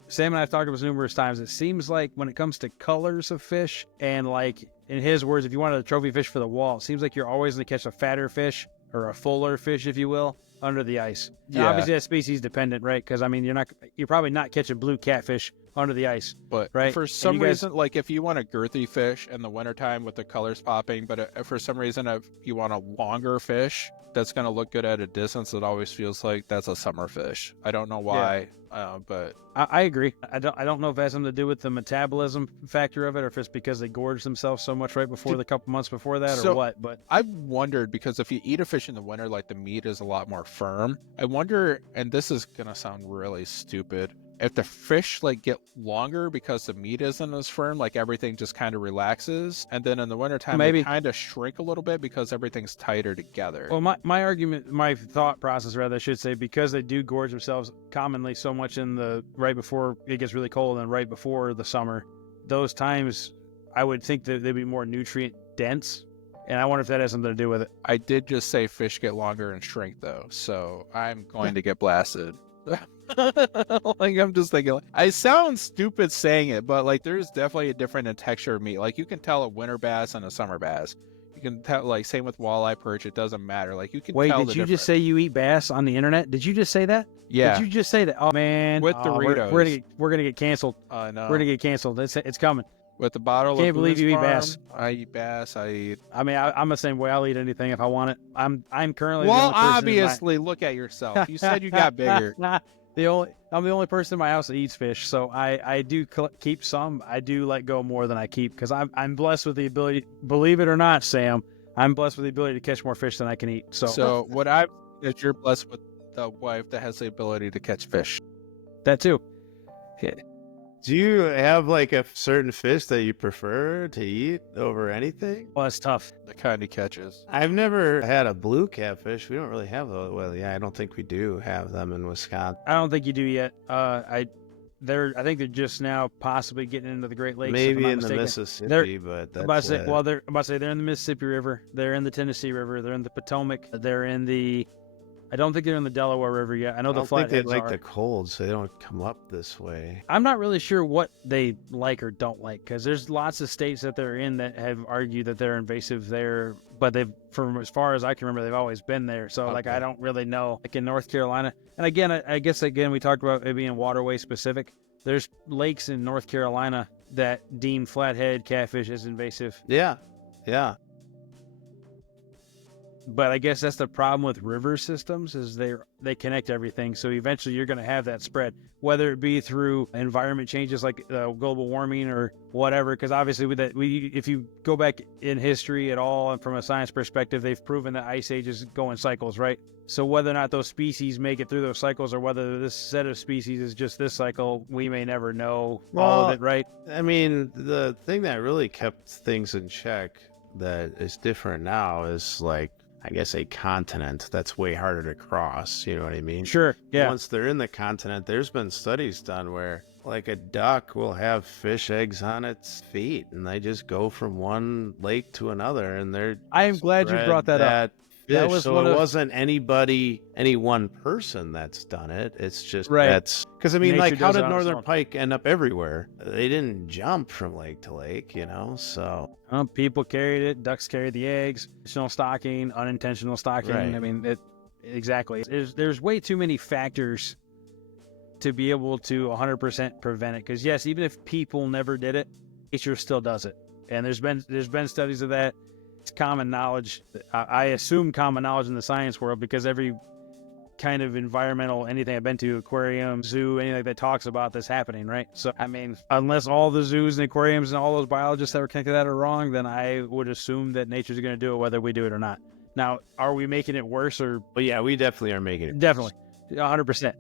Sam and I've talked about this numerous times. It seems like when it comes to colors of fish, and like in his words, if you wanted a trophy fish for the wall, it seems like you're always going to catch a fatter fish or a fuller fish, if you will, under the ice. Yeah. Obviously, that's species dependent, right? Because I mean, you're probably not catching blue catfish under the ice, but right? For some reason, like if you want a girthy fish in the wintertime with the colors popping, but for some reason, if you want a longer fish that's going to look good at a distance, it always feels like that's a summer fish. I don't know why, but I agree. I don't know if it has something to do with the metabolism factor of it, or if it's because they gorge themselves so much right before the couple months before that, or what. But I've wondered, because if you eat a fish in the winter, like the meat is a lot more firm. I wonder, and this is gonna sound really stupid, if the fish like get longer because the meat isn't as firm, like everything just kind of relaxes, and then in the wintertime they kind of shrink a little bit because everything's tighter together. Well, my argument, my thought process rather, I should say, because they do gorge themselves commonly so much in the right before it gets really cold and right before the summer, those times I would think that they'd be more nutrient dense. And I wonder if that has something to do with it. I did just say fish get longer and shrink though, so I'm going to get blasted. Like I'm just thinking, I sound stupid saying it, but like there's definitely a different in texture of meat. Like you can tell a winter bass and a summer bass. You can tell, like same with walleye, perch. It doesn't matter. Like you can. Wait, tell did you just say you eat bass on the internet? Did you just say that? Yeah. Did you just say that? Oh man, with Doritos, we're gonna get canceled. I know. We're gonna get canceled. It's coming. With the bottle. Can't believe you eat bass. I eat bass. I mean, I'm the same way. I'll eat anything if I want it. I'm currently. Well, the only person obviously, look at yourself. You said you got bigger. I'm the only person in my house that eats fish, so I do keep some. I do let go more than I keep because I'm blessed with the ability. Believe it or not, Sam, I'm blessed with the ability to catch more fish than I can eat. So what is you're blessed with the wife that has the ability to catch fish. That too. Yeah. Do you have like a certain fish that you prefer to eat over anything? Well, it's tough. The kind he catches. I've never had a blue catfish. We don't really have those. Well, yeah, I don't think we do have them in Wisconsin. I don't think you do yet. I think they're just now possibly getting into the Great Lakes. Maybe in the Mississippi, but that's they're about to say they're in the Mississippi River, they're in the Tennessee River, they're in the Potomac, they're in the I don't think they're in the Delaware River yet. I know I the don't think they flatheads like are. the cold, so they don't come up this way. I'm not really sure what they like or don't like, because there's lots of states that they're in that have argued that they're invasive there, but they've, from as far as I can remember, they've always been there. So like, I Okay. don't really know. Like in North Carolina, and again, I guess again we talked about it being waterway specific. There's lakes in North Carolina that deem flathead catfish as invasive. Yeah. Yeah. But I guess that's the problem with river systems, is they connect everything. So eventually you're going to have that spread, whether it be through environment changes like global warming or whatever. Because obviously if you go back in history at all and from a science perspective, they've proven that ice ages go in cycles, right? So whether or not those species make it through those cycles, or whether this set of species is just this cycle, we may never know all of it, right? I mean, the thing that really kept things in check that is different now is like, I guess, a continent that's way harder to cross. You know what I mean? Sure. Yeah. Once they're in the continent, there's been studies done where like a duck will have fish eggs on its feet and they just go from one lake to another, and they're I am glad you brought that up. fish. That was So one it of- wasn't any one person that's done it. It's just Right. that's because I mean, Nature like, how does it did on its northern own. pike end up everywhere? They didn't jump from lake to lake, you know. So People carried it. Ducks carried the eggs. Intentional stocking, unintentional stocking. Right. I mean, exactly. There's way too many factors to be able to 100% prevent it. Because yes, even if people never did it, nature still does it. And there's been studies of that. It's common knowledge. I assume common knowledge in the science world, because every kind of environmental anything I've been to, aquarium, zoo, anything that talks about this happening, right? So I mean, unless all the zoos and aquariums and all those biologists that were connected to that are wrong, then I would assume that nature's going to do it whether we do it or not. Now, are we making it worse? Or but yeah, we definitely are making it. definitely 100%.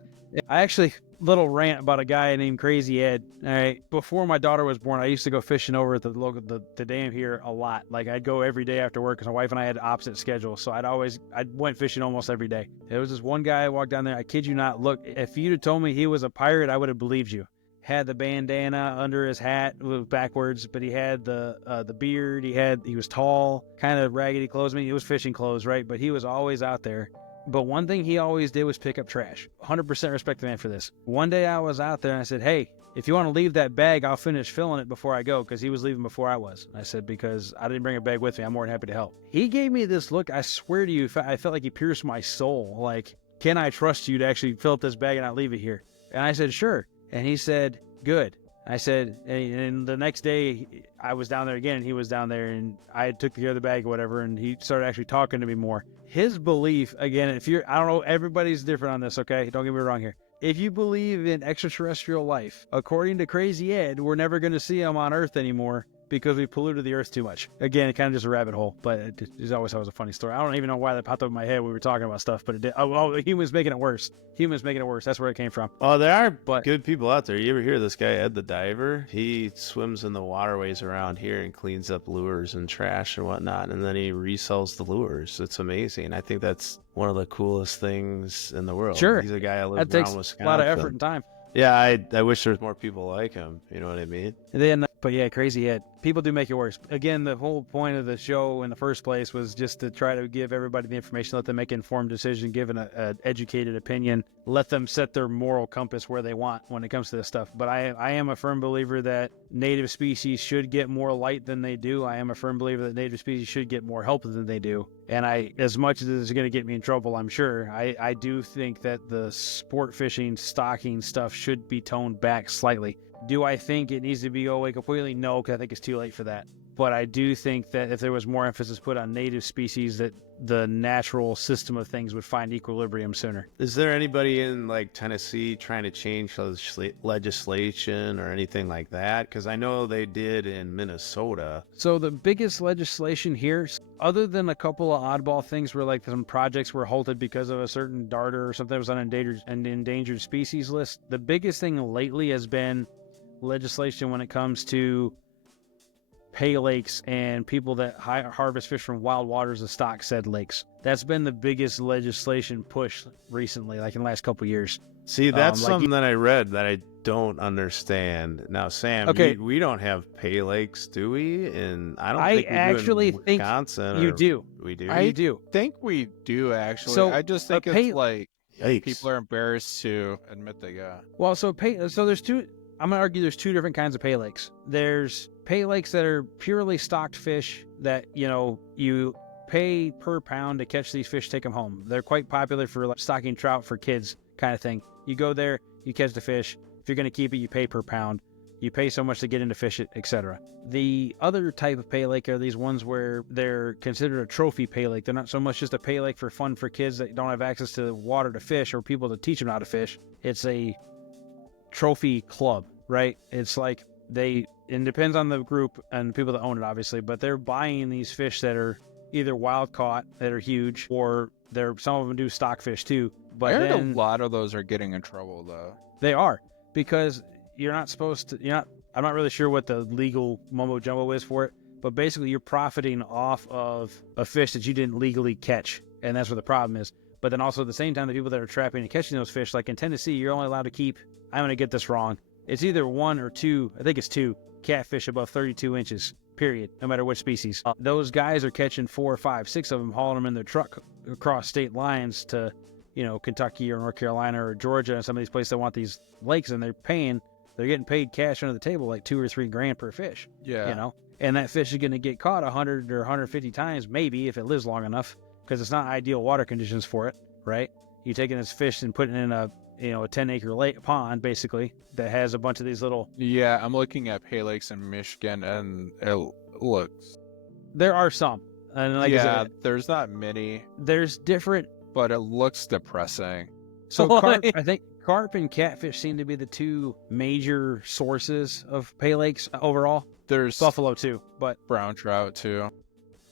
I actually, little rant about a guy named Crazy Ed. All right, before my daughter was born, I used to go fishing over at the dam here a lot. Like, I'd go every day after work because my wife and I had opposite schedules. So I went fishing almost every day. There was this one guy I walked down there. I kid you not. Look, if you'd have told me he was a pirate, I would have believed you. Had the bandana under his hat, backwards, but he had the beard. He was tall, kind of raggedy clothes. I mean, it was fishing clothes, right? But he was always out there. But one thing he always did was pick up trash. 100% respect the man for this. One day I was out there and I said, hey, if you want to leave that bag, I'll finish filling it before I go, because he was leaving before I was. I said, because I didn't bring a bag with me, I'm more than happy to help. He gave me this look, I swear to you, I felt like he pierced my soul. Like, can I trust you to actually fill up this bag and not leave it here? And I said, sure. And he said, good. I said, and the next day I was down there again, and he was down there, and I took care of the bag or whatever, and he started actually talking to me more. His belief, again, I don't know, everybody's different on this, okay? Don't get me wrong here. If you believe in extraterrestrial life, according to Crazy Ed, we're never going to see him on Earth anymore because we polluted the Earth too much. Again, it kind of just a rabbit hole, but it always was a funny story. I don't even know why that popped up in my head. We were talking about stuff, but it did. Oh, humans making it worse. Humans making it worse. That's where it came from. Oh, there are But good people out there. You ever hear this guy, Ed the Diver? He swims in the waterways around here and cleans up lures and trash and whatnot, and then he resells the lures. It's amazing. I think that's one of the coolest things in the world. Sure. He's a guy I live that around takes Wisconsin. a lot of effort and time. Yeah, I wish there was more people like him. You know what I mean? And then, but yeah, Crazy Ed. People do make it worse. Again, the whole point of the show in the first place was just to try to give everybody the information, let them make an informed decision, give an educated opinion, let them set their moral compass where they want when it comes to this stuff. But I am a firm believer that native species should get more light than they do. I am a firm believer that native species should get more help than they do. And as much as it's going to get me in trouble, I'm sure, I do think that the sport fishing, stocking stuff should be toned back slightly. Do I think it needs to be away completely? No, because I think it's too late for that. But I do think that if there was more emphasis put on native species, that the natural system of things would find equilibrium sooner. Is there anybody in like Tennessee trying to change legislation or anything like that? Because I know they did in Minnesota. So the biggest legislation here, other than a couple of oddball things where like some projects were halted because of a certain darter or something that was on an endangered species list, the biggest thing lately has been legislation when it comes to pay lakes and people that harvest fish from wild waters to stock said lakes. That's been the biggest legislation push recently, like in the last couple of years. See, that's Like, something that I read that I don't understand. Now, Sam, okay, we don't have pay lakes, do we? And I don't I think we do actually in think Wisconsin, you or do. we do. You I do. think we do actually. So I just a think it's pay like Yikes. people are embarrassed to admit they got. Well, so there's two. I'm gonna argue there's two different kinds of pay lakes. There's pay lakes that are purely stocked fish that you pay per pound to catch these fish, take them home. They're quite popular for like stocking trout for kids kind of thing. You go there, you catch the fish. If you're gonna keep it, you pay per pound. You pay so much to get in to fish it, etc. The other type of pay lake are these ones where they're considered a trophy pay lake. They're not so much just a pay lake for fun for kids that don't have access to water to fish or people to teach them how to fish. It's a trophy club, right? It's like it depends on the group and people that own it, obviously, but they're buying these fish that are either wild caught, that are huge, or some of them do stock fish too. But I heard then a lot of those are getting in trouble though. they are, because you're not supposed to. I'm not really sure what the legal mumbo jumbo is for it, but basically you're profiting off of a fish that you didn't legally catch, and that's where the problem is. But then also at the same time, the people that are trapping and catching those fish, like in Tennessee, you're only allowed to keep. I'm going to get this wrong. It's either one or two. I think it's two catfish above 32 inches. Period. No matter which species. Those guys are catching 4 or 5, 6 of them, hauling them in their truck across state lines to, Kentucky or North Carolina or Georgia and some of these places that want these lakes, and they're getting paid cash under the table like $2 or $3 grand per fish. Yeah. And that fish is going to get caught 100 or 150 times, maybe, if it lives long enough, because it's not ideal water conditions for it, right? You taking this fish and putting it in a 10-acre lake pond, basically, that has a bunch of these little. Yeah, I'm looking at pay lakes in Michigan, and it looks. There are some, and like I said, there's not many, there's different. but it looks depressing. So I think carp and catfish seem to be the two major sources of pay lakes overall. There's Buffalo too, but brown trout too.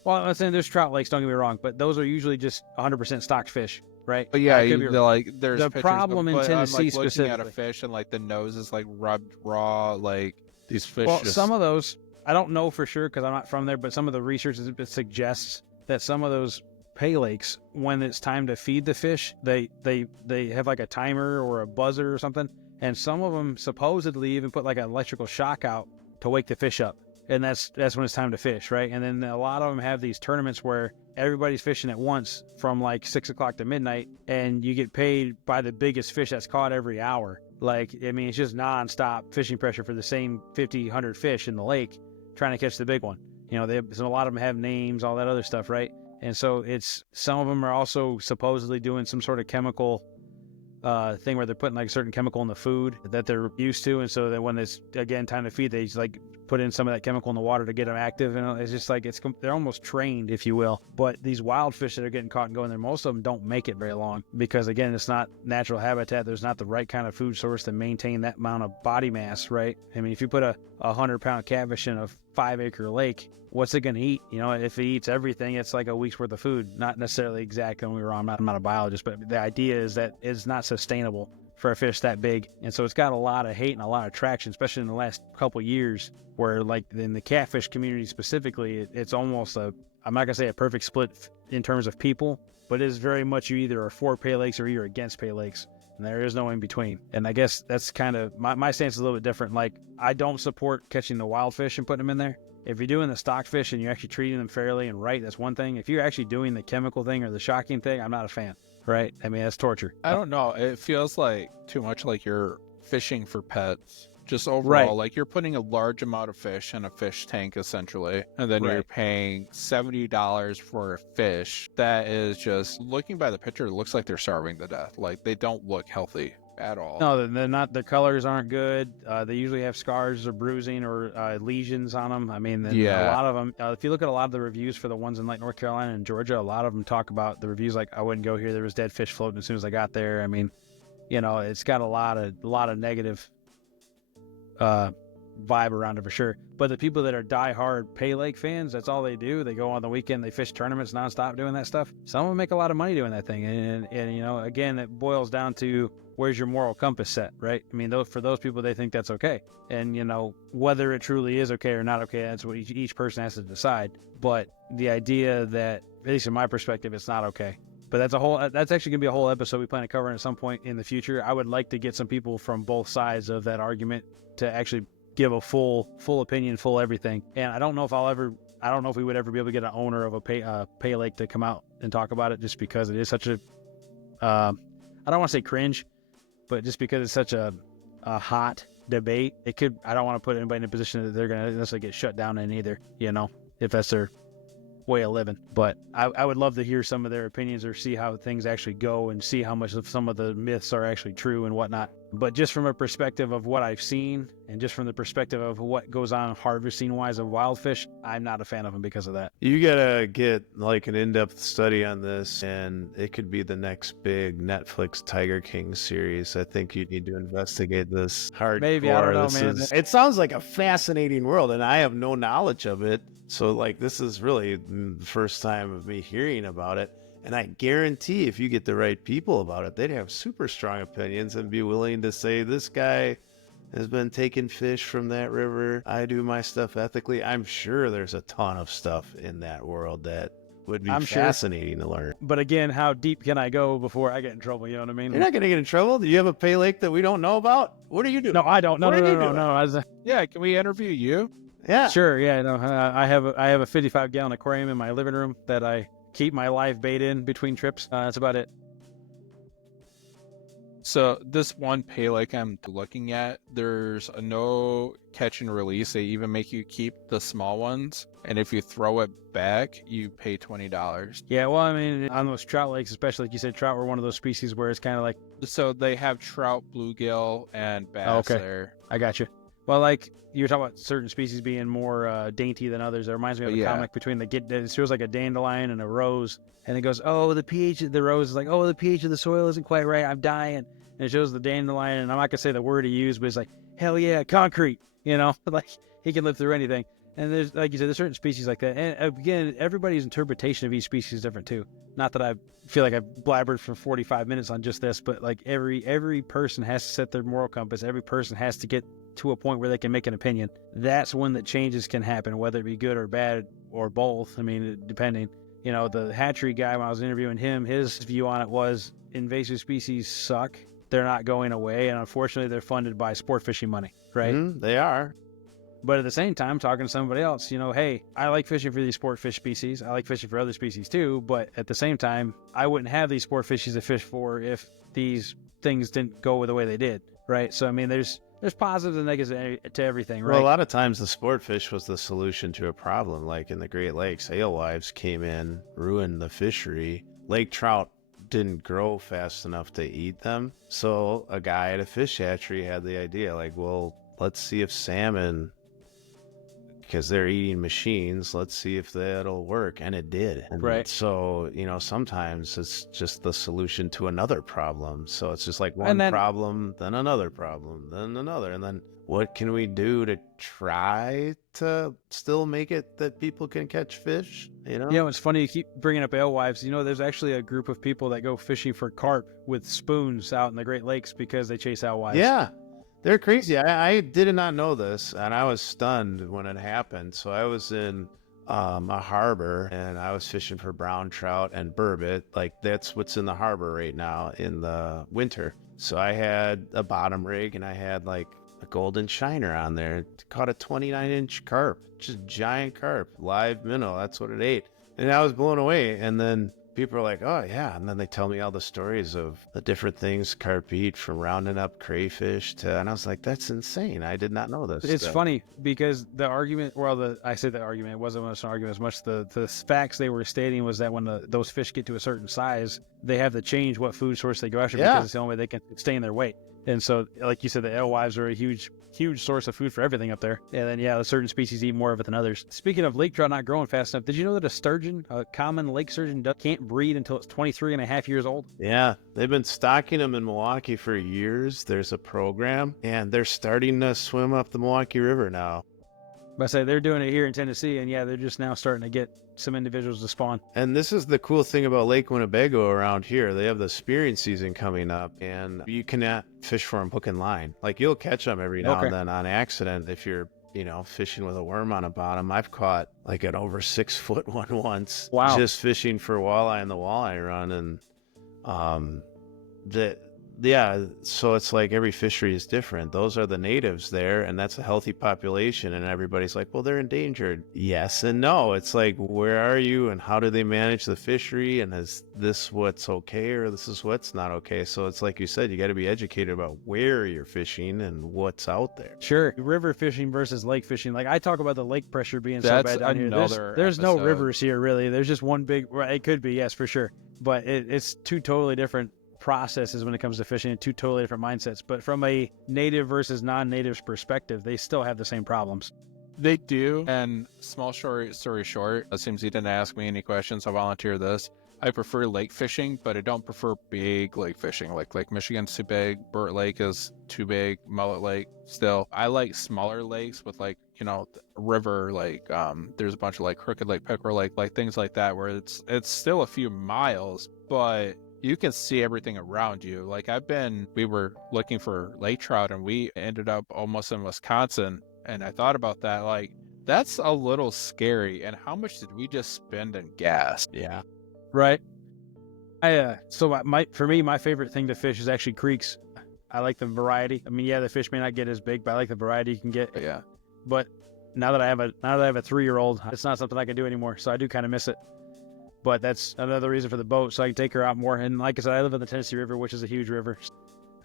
well, I'm saying there's trout lakes. Don't get me wrong, but those are usually just 100% stocked fish, right? But yeah, I could be wrong. there's The pictures, problem in but Tennessee I'm, like, looking at a specifically. fish and like the nose is like rubbed raw, like these fish. Well, just, some of those, I don't know for sure because I'm not from there, but some of the research suggests that some of those pay lakes, when it's time to feed the fish, they have like a timer or a buzzer or something, and some of them supposedly even put like an electrical shock out to wake the fish up, and that's when it's time to fish, right? And then a lot of them have these tournaments where everybody's fishing at once from like 6 o'clock to midnight, and you get paid by the biggest fish that's caught every hour. Like, I mean, it's just nonstop fishing pressure for the same 50, 100 fish in the lake trying to catch the big one. So a lot of them have names, all that other stuff, right? And so some of them are also supposedly doing some sort of chemical thing where they're putting like certain chemical in the food that they're used to, and so that when it's again time to feed, they just like put in some of that chemical in the water to get them active, and it's just like they're almost trained, if you will. But these wild fish that are getting caught and going there, most of them don't make it very long because again, it's not natural habitat. There's not the right kind of food source to maintain that amount of body mass, right? I mean, if you put a 100-pound catfish in a 5-acre lake, what's it going to eat? If it eats everything, it's like a week's worth of food. Not necessarily exact. Don't get me wrong, I'm not a biologist, but the idea is that it's not sustainable for a fish that big. And so it's got a lot of hate and a lot of traction, especially in the last couple years, where like in the catfish community specifically, it's almost I'm not going to say a perfect split in terms of people, but it is very much you either are for pay lakes or you're against pay lakes. And there is no in between. And I guess that's kind of my stance is a little bit different. Like, I don't support catching the wild fish and putting them in there. If you're doing the stock fish and you're actually treating them fairly and right, that's one thing. If you're actually doing the chemical thing or the shocking thing, I'm not a fan, right? I mean, that's torture. I don't know. It feels like too much like you're fishing for pets. Just overall, Right. like you're putting a large amount of fish in a fish tank essentially, and then you're Right. paying $70 for a fish that is just looking by the picture, it looks like they're starving to death. Like they don't look healthy at all. No, they're not. The colors aren't good. They usually have scars or bruising or lesions on them. I mean, a Yeah. lot of them. If you look at a lot of the reviews for the ones in like North Carolina and Georgia, a lot of them talk about the reviews like, I wouldn't go here. There was dead fish floating as soon as I got there. I mean, it's got a lot of negative vibe around it for sure. But the people that are diehard pay lake fans, that's all they do. They go on the weekend, they fish tournaments nonstop doing that stuff. Some of them make a lot of money doing that thing. And again, it boils down to where's your moral compass set, right? I mean, for those people, they think that's okay. And, whether it truly is okay or not okay, that's what each person has to decide. But the idea that, at least in my perspective, it's not okay. But that's actually gonna be a whole episode we plan to cover at some point in the future. I would like to get some people from both sides of that argument to actually give a full opinion, full everything. And I don't know if we would ever be able to get an owner of a pay lake to come out and talk about it, just because it is such a, I don't want to say cringe, but just because it's such a hot debate, I don't want to put anybody in a position that they're going to necessarily get shut down in either, if that's their way of living. But I would love to hear some of their opinions or see how things actually go and see how much of some of the myths are actually true and whatnot. But just from a perspective of what I've seen and just from the perspective of what goes on harvesting wise of wild fish, I'm not a fan of them because of that. You gotta get like an in-depth study on this, and it could be the next big Netflix Tiger King series. I think you need to investigate this hardcore. Maybe, I don't know, man. It sounds like a fascinating world, and I have no knowledge of it. So like, this is really the first time of me hearing about it. And I guarantee if you get the right people about it, they'd have super strong opinions and be willing to say, this guy has been taking fish from that river. I do my stuff ethically. I'm sure there's a ton of stuff in that world that would be fascinating to learn. But again, how deep can I go before I get in trouble? You know what I mean? You're not going to get in trouble. Do you have a pay lake that we don't know about? What are you doing? No, I don't. No. Yeah, can we interview you? Yeah. Sure. Yeah. No, I have a 55-gallon aquarium in my living room that I keep my live bait in between trips. That's about it. So this one pay lake I'm looking at, there's a no catch and release. They even make you keep the small ones, and if you throw it back, you pay $20. Yeah, well, I mean, on those trout lakes, especially like you said, trout were one of those species where it's kind of like. So they have trout, bluegill, and bass there. I got you. Well, like you were talking about certain species being more dainty than others. It reminds me of a comic between it shows like a dandelion and a rose, and it goes, oh, the pH of the rose is like, oh, the pH of the soil isn't quite right, I'm dying. And it shows the dandelion, and I'm not gonna say the word he used, but it's like, hell yeah, concrete, like he can live through anything. And there's, like you said, there's certain species like that. And again, everybody's interpretation of each species is different too. Not that I feel like I've blabbered for 45 minutes on just this, but like every person has to set their moral compass. Every person has to get to a point where they can make an opinion. That's when the changes can happen, whether it be good or bad or both. I mean, depending. The hatchery guy, when I was interviewing him, his view on it was invasive species suck. They're not going away, and unfortunately, they're funded by sport fishing money, right? They are. But at the same time, talking to somebody else, hey, I like fishing for these sport fish species. I like fishing for other species too. But at the same time, I wouldn't have these sport fishes to fish for if these things didn't go the way they did, right? So, I mean, there's positives and negatives to everything, right? Well, a lot of times the sport fish was the solution to a problem. Like in the Great Lakes, alewives came in, ruined the fishery. Lake trout didn't grow fast enough to eat them. So a guy at a fish hatchery had the idea, like, well, let's see if salmon, because they're eating machines, let's see if that'll work. And it did. And right. So, sometimes it's just the solution to another problem. So it's just like one problem, then another problem, then another. And then what can we do to try to still make it that people can catch fish? It's funny you keep bringing up alewives. There's actually a group of people that go fishing for carp with spoons out in the Great Lakes because they chase alewives. Yeah. They're crazy. I did not know this, and I was stunned when it happened. So I was in a harbor, and I was fishing for brown trout and burbot. Like, that's what's in the harbor right now in the winter. So I had a bottom rig, and I had like a golden shiner on there. Caught a 29-inch carp, just giant carp, live minnow. That's what it ate. And I was blown away. And then people are like, oh yeah. And then they tell me all the stories of the different things carp eat, from rounding up crayfish to, and I was like, that's insane. I did not know this. It's funny because the argument, I say the argument, it wasn't much an argument as much the facts they were stating was that when those fish get to a certain size, they have to change what food source they go after because it's the only way they can sustain their weight. And so, like you said, the alewives are a huge source of food for everything up there. And then, certain species eat more of it than others. Speaking of lake trout not growing fast enough, did you know that a sturgeon, a common lake sturgeon, can't breed until it's 23 and a half years old? Yeah, they've been stocking them in Milwaukee for years. There's a program, and they're starting to swim up the Milwaukee River now. But I say they're doing it here in Tennessee, and they're just now starting to get some individuals to spawn. And this is the cool thing about Lake Winnebago around here. They have the spearing season coming up, and you cannot fish for them hook and line. Like, you'll catch them every now and then on accident if you're fishing with a worm on a bottom. I've caught like an over 6 foot one once. Wow. Just fishing for walleye in the walleye run. And um, that, yeah, so it's like every fishery is different. Those are the natives there, and that's a healthy population. And everybody's like, well, they're endangered. Yes and no. It's like, where are you, and how do they manage the fishery? And is this what's okay, or this is what's not okay? So it's like you said, you got to be educated about where you're fishing and what's out there. Sure. River fishing versus lake fishing. Like I talk about the lake pressure being so That's bad down here. another There's no episode. rivers here really. There's just one big. It could be, yes, for sure. But it's two totally different processes when it comes to fishing, and two totally different mindsets. But from a native versus non-native's perspective, they still have the same problems. They do. And small story short, it seems you didn't ask me any questions. I'll volunteer this. I prefer lake fishing, but I don't prefer big lake fishing. Like Lake Michigan's too big, Burt Lake is too big, Mullet Lake still. I like smaller lakes with like, river, like there's a bunch of like Crooked Lake, Pickerel Lake, like things like that, where it's still a few miles, but you can see everything around you. Like we were looking for lake trout and we ended up almost in Wisconsin. And I thought about that, like, that's a little scary. And how much did we just spend in gas? Yeah. Right. For me, my favorite thing to fish is actually creeks. I like the variety. I mean, yeah, the fish may not get as big, but I like the variety you can get. Yeah. But now that I have a 3-year-old, it's not something I can do anymore. So I do kind of miss it. But that's another reason for the boat, so I can take her out more. And like I said, I live in the Tennessee River, which is a huge river.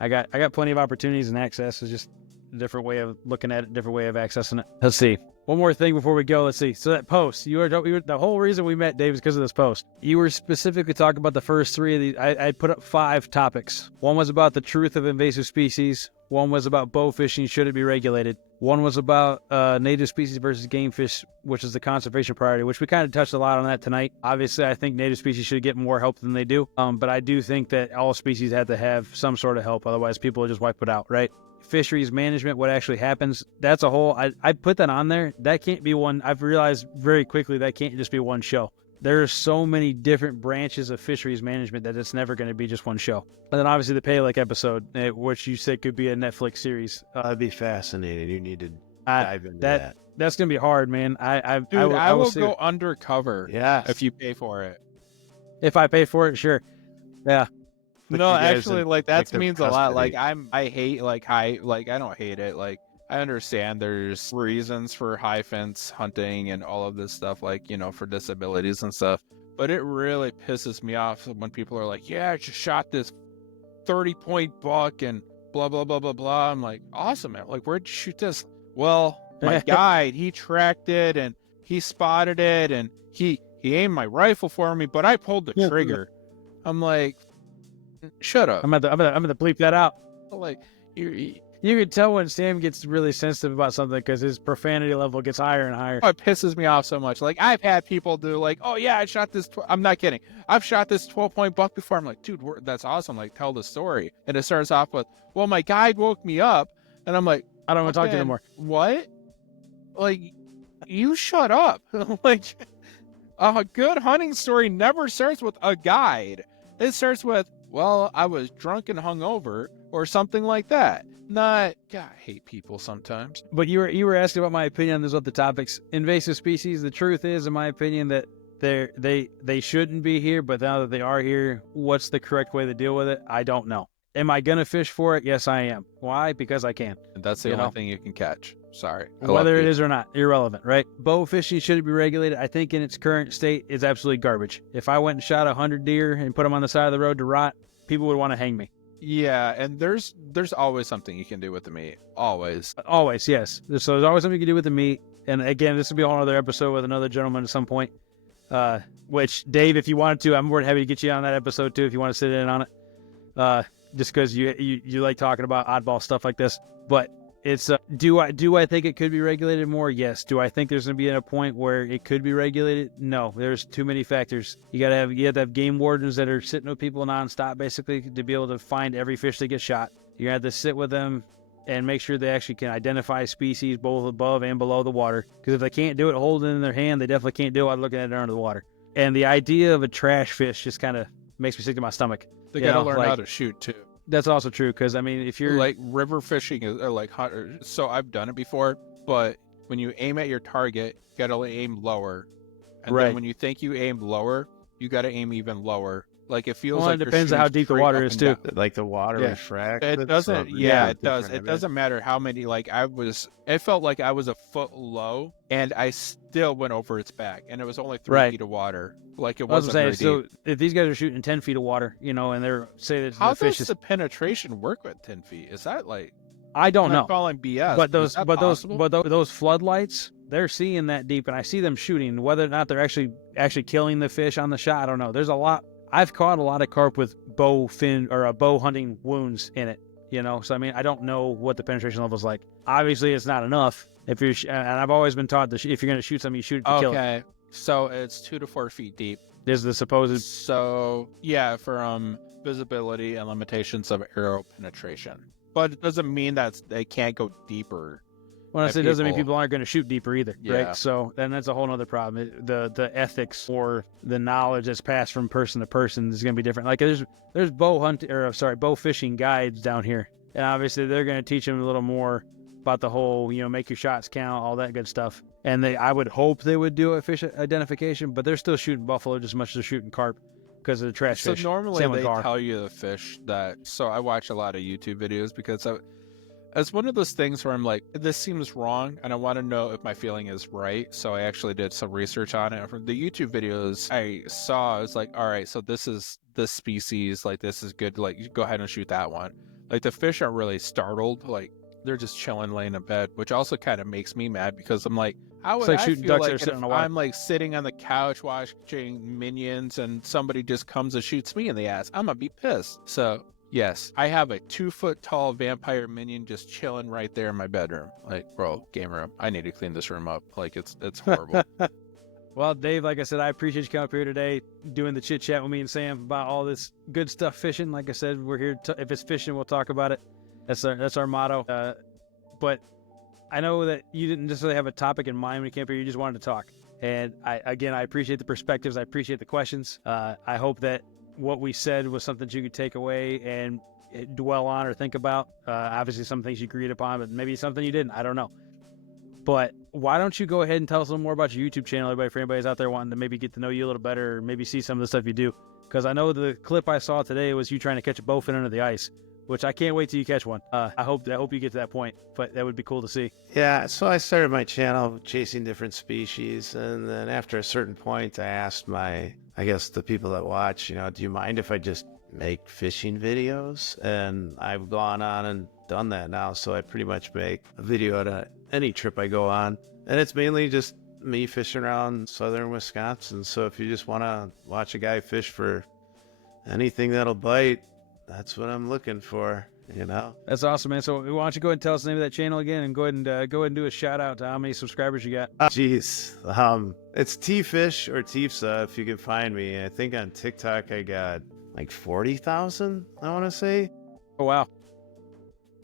I got plenty of opportunities and access. It's just a different way of looking at it, different way of accessing it. Let's see. One more thing before we go. Let's see. So that post, you were the whole reason we met, Dave, is because of this post. You were specifically talking about the first 3 of these. I put up 5 topics. One was about the truth of invasive species. One was about bow fishing, should it be regulated? One was about native species versus game fish, which is the conservation priority, which we kind of touched a lot on that tonight. Obviously, I think native species should get more help than they do. But I do think that all species have to have some sort of help. Otherwise, people will just wipe it out, right? Fisheries management, what actually happens, that's a whole, I put that on there. That can't be one. I've realized very quickly that can't just be one show. There's so many different branches of fisheries management that it's never going to be just one show. And then obviously the Pale Lake episode, which you said could be a Netflix series. That'd be fascinating. You need to dive into that. That's going to be hard, man. I will go undercover. Yeah. If you pay for it. If I pay for it, sure. Yeah. No, actually, like that means a lot. Like I don't hate it. Like I understand there's reasons for high fence hunting and all of this stuff, like, for disabilities and stuff. But it really pisses me off when people are like, yeah, I just shot this 30-point buck and blah, blah, blah, blah, blah. I'm like, awesome, man. Like, where'd you shoot this? Well, my guide, he tracked it and he spotted it and he aimed my rifle for me, but I pulled the trigger. I'm like, shut up. I'm gonna bleep that out. Like, you can tell when Sam gets really sensitive about something because his profanity level gets higher and higher. It pisses me off so much. Like, I've had people do like, oh yeah, I shot this. I'm not kidding. I've shot this 12-point buck before. I'm like, dude, that's awesome. Like, tell the story. And it starts off with, well, my guide woke me up, and I'm like, I don't want to talk to you anymore. What? Like, you shut up. Like, a good hunting story never starts with a guide. It starts with, well, I was drunk and hungover, or something like that. Not, God, I hate people sometimes. But you were asking about my opinion on those other topics. Invasive species, the truth is, in my opinion, that they shouldn't be here, but now that they are here, what's the correct way to deal with it? I don't know. Am I going to fish for it? Yes, I am. Why? Because I can. And that's the only thing you can catch. Sorry. Whether it is or not, irrelevant, right? Bow fishing should be regulated. I think in its current state, it's absolutely garbage. If I went and shot 100 deer and put them on the side of the road to rot, people would want to hang me. Yeah, and there's always something you can do with the meat. Always. Always, yes. So there's always something you can do with the meat. And again, this will be a whole other episode with another gentleman at some point. Which, Dave, if you wanted to, I'm more than happy to get you on that episode too, if you want to sit in on it. Just because you like talking about oddball stuff like this. But it's do I think it could be regulated more? Yes. Do I think there's going to be at a point where it could be regulated? No. There's too many factors. You have to have game wardens that are sitting with people nonstop, basically, to be able to find every fish that gets shot. You have to sit with them and make sure they actually can identify species both above and below the water. Because if they can't do it holding it in their hand, they definitely can't do it looking at it under the water. And the idea of a trash fish just kind of makes me sick to my stomach. They got to learn how to shoot too. That's also true, because I mean, if you're like river fishing is like, so I've done it before, but when you aim at your target, you got to aim lower. And Right. then when you think you aimed lower, you got to aim even lower. Like it feels Well, like it you're depends on how shooting deep the straight water up is and too. down. Like the water Yeah. refracts. It so doesn't, the yeah, it does. different It doesn't matter how many, like it felt like I was a foot low and I still went over its back and it was only 3 Right. feet of water. Like it I was wasn't saying, very so deep. if these guys are shooting 10 feet of water, you know, and they're say that How the fish does is, the penetration work with 10 feet? Is that like, I don't I'm know. not calling BS, But is that possible? those floodlights, they're seeing that deep, and I see them shooting. Whether or not they're actually killing the fish on the shot, I don't know. There's a lot. I've caught a lot of carp with bow hunting wounds in it. You know, so I mean, I don't know what the penetration level is like. Obviously, it's not enough. If you're, and I've always been taught that if you're going to shoot something, you shoot it to kill it. Okay, so it's 2 to 4 feet deep. Is the supposed So yeah, for visibility and limitations of arrow penetration, but it doesn't mean that they can't go deeper. Well, at it doesn't mean people. people aren't going to shoot deeper either, Yeah. right? So then that's a whole other problem. The ethics or the knowledge that's passed from person to person is going to be different. Like there's bow fishing guides down here, and obviously they're going to teach them a little more about the whole, you know, make your shots count, all that good stuff. And I would hope they would do a fish identification, but they're still shooting buffalo just as much as they're shooting carp because of the trash So fish. normally Same with they gar. tell you the fish that. So I watch a lot of YouTube videos because it's one of those things where I'm like, this seems wrong, and I want to know if my feeling is right. So I actually did some research on it. From the YouTube videos I saw, I was like, all right, so this is this species, like this is good. Like you go ahead and shoot that one. Like the fish aren't really startled, like they're just chilling, laying in bed, which also kind of makes me mad because I'm like, how would like I shooting feel ducks that like are sitting if on the water. I'm like sitting on the couch watching Minions and somebody just comes and shoots me in the ass? I'm gonna be pissed. So yes, I have a 2-foot tall vampire minion just chilling right there in my bedroom. Like, bro, game room, I need to clean this room up. Like it's horrible. Well, Dave, like I said, I appreciate you coming up here today, doing the chit chat with me and Sam about all this good stuff fishing. Like I said, we're here. If it's fishing, we'll talk about it. That's our motto. But I know that you didn't necessarily have a topic in mind when you came up here. You just wanted to talk. And I appreciate the perspectives. I appreciate the questions. I hope that what we said was something that you could take away and dwell on or think about. Obviously, some things you agreed upon, but maybe something you didn't. I don't know. But why don't you go ahead and tell us a little more about your YouTube channel, everybody, for anybody's out there wanting to maybe get to know you a little better or maybe see some of the stuff you do. Because I know the clip I saw today was you trying to catch a bowfin under the ice, which I can't wait till you catch one. I hope you get to that point, but that would be cool to see. Yeah, so I started my channel chasing different species, and then after a certain point, I asked the people that watch, you know, do you mind if I just make fishing videos? And I've gone on and done that now, so I pretty much make a video at any trip I go on, and it's mainly just me fishing around southern Wisconsin. So if you just want to watch a guy fish for anything that'll bite, that's what I'm looking for, you know. That's awesome, man. So why don't you go ahead and tell us the name of that channel again, and go ahead and do a shout out to how many subscribers you got. Jeez, it's T-Fish or Tifsa if you can find me. I think on TikTok I got like 40,000, I want to say. Oh wow.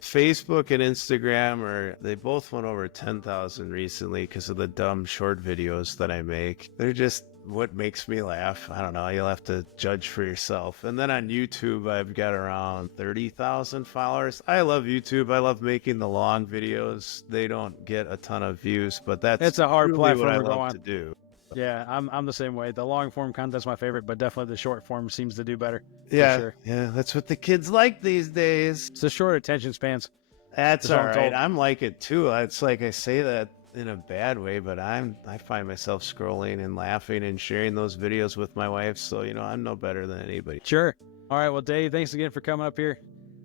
Facebook and Instagram they both went over 10,000 recently because of the dumb short videos that I make. They're just what makes me laugh. I don't know. You'll have to judge for yourself. And then on YouTube, I've got around 30,000 followers. I love YouTube. I love making the long videos. They don't get a ton of views, but that's a hard truly platform what I to go love on. to do. Yeah, I'm the same way. The long form content's my favorite, but definitely the short form seems to do better. Yeah, sure. yeah, that's what the kids like these days. It's the short attention spans. That's That's what all I'm right. told. I'm like it too. It's like I say that in a bad way, but I find myself scrolling and laughing and sharing those videos with my wife. So, you know, I'm no better than anybody. Sure. All right. Well, Dave, thanks again for coming up here.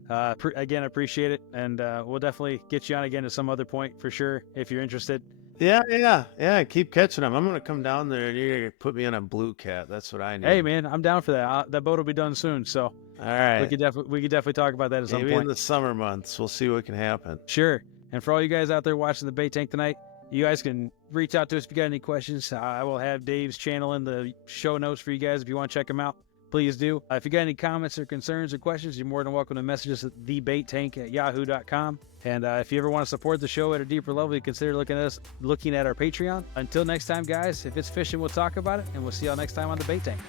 Again, I appreciate it. And we'll definitely get you on again at some other point for sure if you're interested. Yeah. Keep catching them. I'm going to come down there and you're going to put me on a blue cat. That's what I need. Hey, man, I'm down for that. That boat will be done soon. So all right. we could definitely talk about that at some Maybe point. in the summer months. We'll see what can happen. Sure. And for all you guys out there watching the Bait Tank tonight, you guys can reach out to us if you got any questions. I will have Dave's channel in the show notes for you guys if you want to check him out. Please do. If you got any comments or concerns or questions, you're more than welcome to message us at thebaittank@yahoo.com. And if you ever want to support the show at a deeper level, you consider looking at our Patreon. Until next time, guys, if it's fishing, we'll talk about it, and we'll see y'all next time on the Bait Tank.